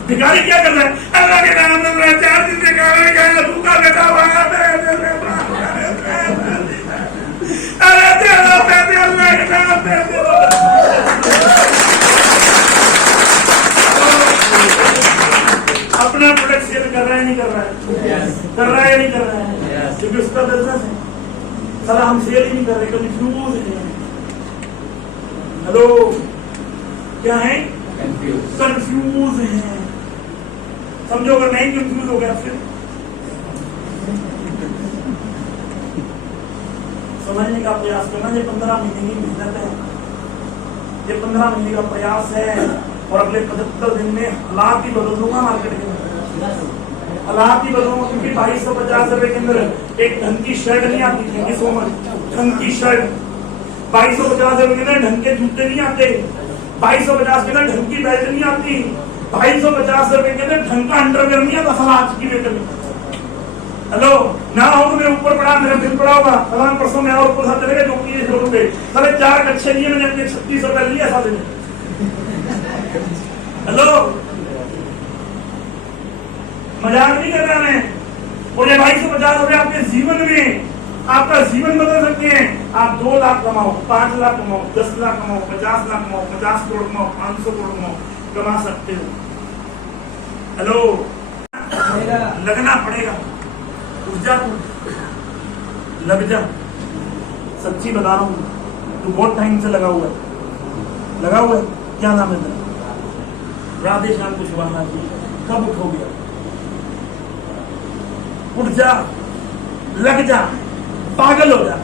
भिखारी क्या कर रहा है? अल्लाह के नाम में 4 दिन से भूखा बैठा हुआ है। अरे दे दो पैसे, अल्लाह के नाम पे दे दो। अपना प्रोडक्ट सेल कर रहा है नहीं कर रहा है? कर रहा है या नहीं कर रहा है? क्योंकि उसका बिजनेस है। साला हम सेल ही नहीं कर रहे, कंफ्यूज है। हेलो, क्या है? कंफ्यूज है। समझो, अगर नहीं कंफ्यूज हो गया फिर समझने का प्रयास करना। ये 15 महीने की मेहनत है, ये 15 महीने का प्रयास है। और अगले 75 दिन में हालात ही बदल दूंगा मार्केट के अंदर, हालात ही बदलूंगा। क्योंकि 2250 रुपए के अंदर एक ढंग की शर्ट नहीं आती थी। सो मच ढंग की शर्ट 2250 रुपए के अंदर ढंग के जूते नहीं आते। 2250 के अंदर ढंग की बेल्ट नहीं आती। 2250 रुपए के अंदर ढंग का अंडरवेयर नहीं आता। साला आज की डेट में, हेलो ना हो तो मैं ऊपर पड़ा, मेरा बिल पड़ा होगा। सलाम परसों में और ऊपर साथ चले गए, जो कि शोरूम पे साले 4 अच्छे लिए, मैंने अपने 36 रुपए लिया साले ने। हेलो, मजाक नहीं कर रहा मैं। और ये 2250 रुपए आपके जीवन में, आपका जीवन बदल सकते हैं। आप 2 लाख कमाओ, 5 लाख कमाओ, 10 लाख कमाओ, 50 लाख कमाओ, 50 करोड़ कमाओ, 500 करोड़ कमाओ, कमा सकते हो। हेलो, लगना पड़ेगा। ऊर्जा लग जा। सच्ची बता रहा हूँ, तू बहुत टाइम से लगा हुआ है, लगा हुआ है। क्या नाम है तेरा? राधे श्याम कुशवाहा जी। कब उठो गया? उठ जा, लग जा, पागल हो जा।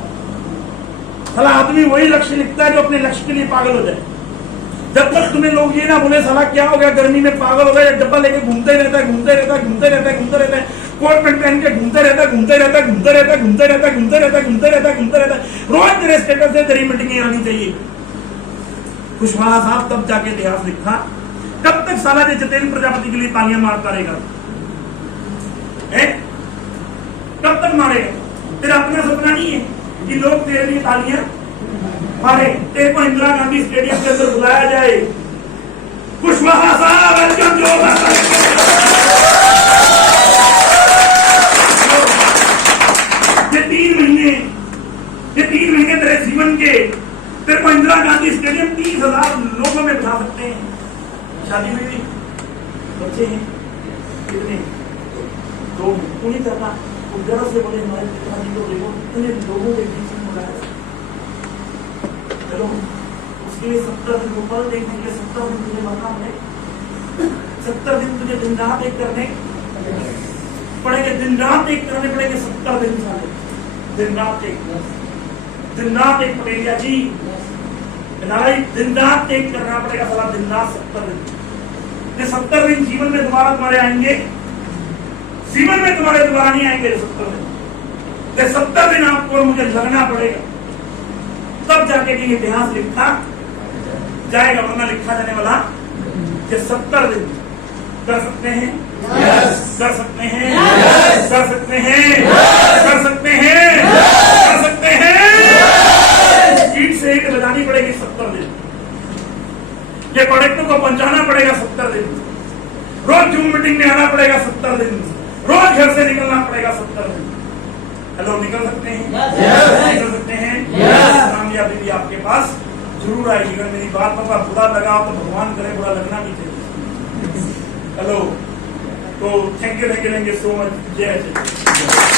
साला आदमी वही लक्ष्य लिखता है जो अपने लक्ष्य के लिए पागल हो जाए। जब तक तुम्हें लोग ये ना बोले साला क्या हो गया, गर्मी में पागल हो गया, डब्बा लेके घूमते रहता है, घूमते रहता है, घूमते रहता है, घूमते रहता है, कोट पैंट पहन के घूमते रहता है, घूमते रहता है, घूमते रहता है, घूमते रहता है, घूमते रहता है, घूमते रहता है, घूमते रहता है। रोज तेरे स्टेटस से तेरी मीटिंग आनी चाहिए। कुशवाहा साहब तब जाके इतिहास लिखा। कब तक साला जितेंद्र प्रजापति के लिए तालियां मारता रहेगा? कब तक मारेगा? तेरा अपना सपना नहीं है कि लोग तेरे लिए तालियां मारे? तेरे को इंदिरा गांधी स्टेडियम के अंदर बुलाया जाए, कुशवाहा साहब वेलकम जो ये 3 महीने तेरे जीवन के, तेरे को इंदिरा गांधी स्टेडियम 30,000 लोगों में बिठा सकते हैं। शादी हुई, बच्चे हैं कितने? 2। उन्हीं तरह जरा से बोले हमारे पिताजी को देखो, इतने लोगों के बीच में बुलाया। चलो उसके लिए 70 दिन को पल देखने के लिए 70 दिन तुझे मरना पड़ेगा। 70 दिन तुझे दिन रात एक करने पड़ेंगे, दिन रात एक करने पड़ेंगे। 70 दिन साले दिन रात एक, दिन रात एक पड़ेगा जी। दिन रात एक करना पड़ेगा साला, दिन रात 70 दिन। ये 70 दिन जीवन में दोबारा तुम्हारे आएंगे, जीवन में तुम्हारे दोबारा नहीं आएंगे 70 दिन। ये 70 दिन आपको और मुझे लगना पड़ेगा, तब जाके कि इतिहास लिखा जाएगा, वरना लिखा जाने वाला ये 70 दिन कर सकते हैं? Yes. कर सकते हैं? Yes. कर सकते हैं? Yes. कर सकते हैं? Yes. कर सकते हैं? Yes. ईट से ईट बजानी पड़ेगी 70 दिन। ये प्रोडक्ट को पहुंचाना पड़ेगा 70 दिन। रोज जूम मीटिंग में आना पड़ेगा 70 दिन। रोज घर से निकलना पड़ेगा 70 दिन। हेलो, निकल सकते हैं? Yes. निकल सकते हैं? Yes. कामयाबी भी आपके पास जरूर आएगी। अगर मेरी बात पर बुरा लगा तो भगवान करे बुरा लगना भी चाहिए। हेलो, तो थैंक यू सो मच। जय जय।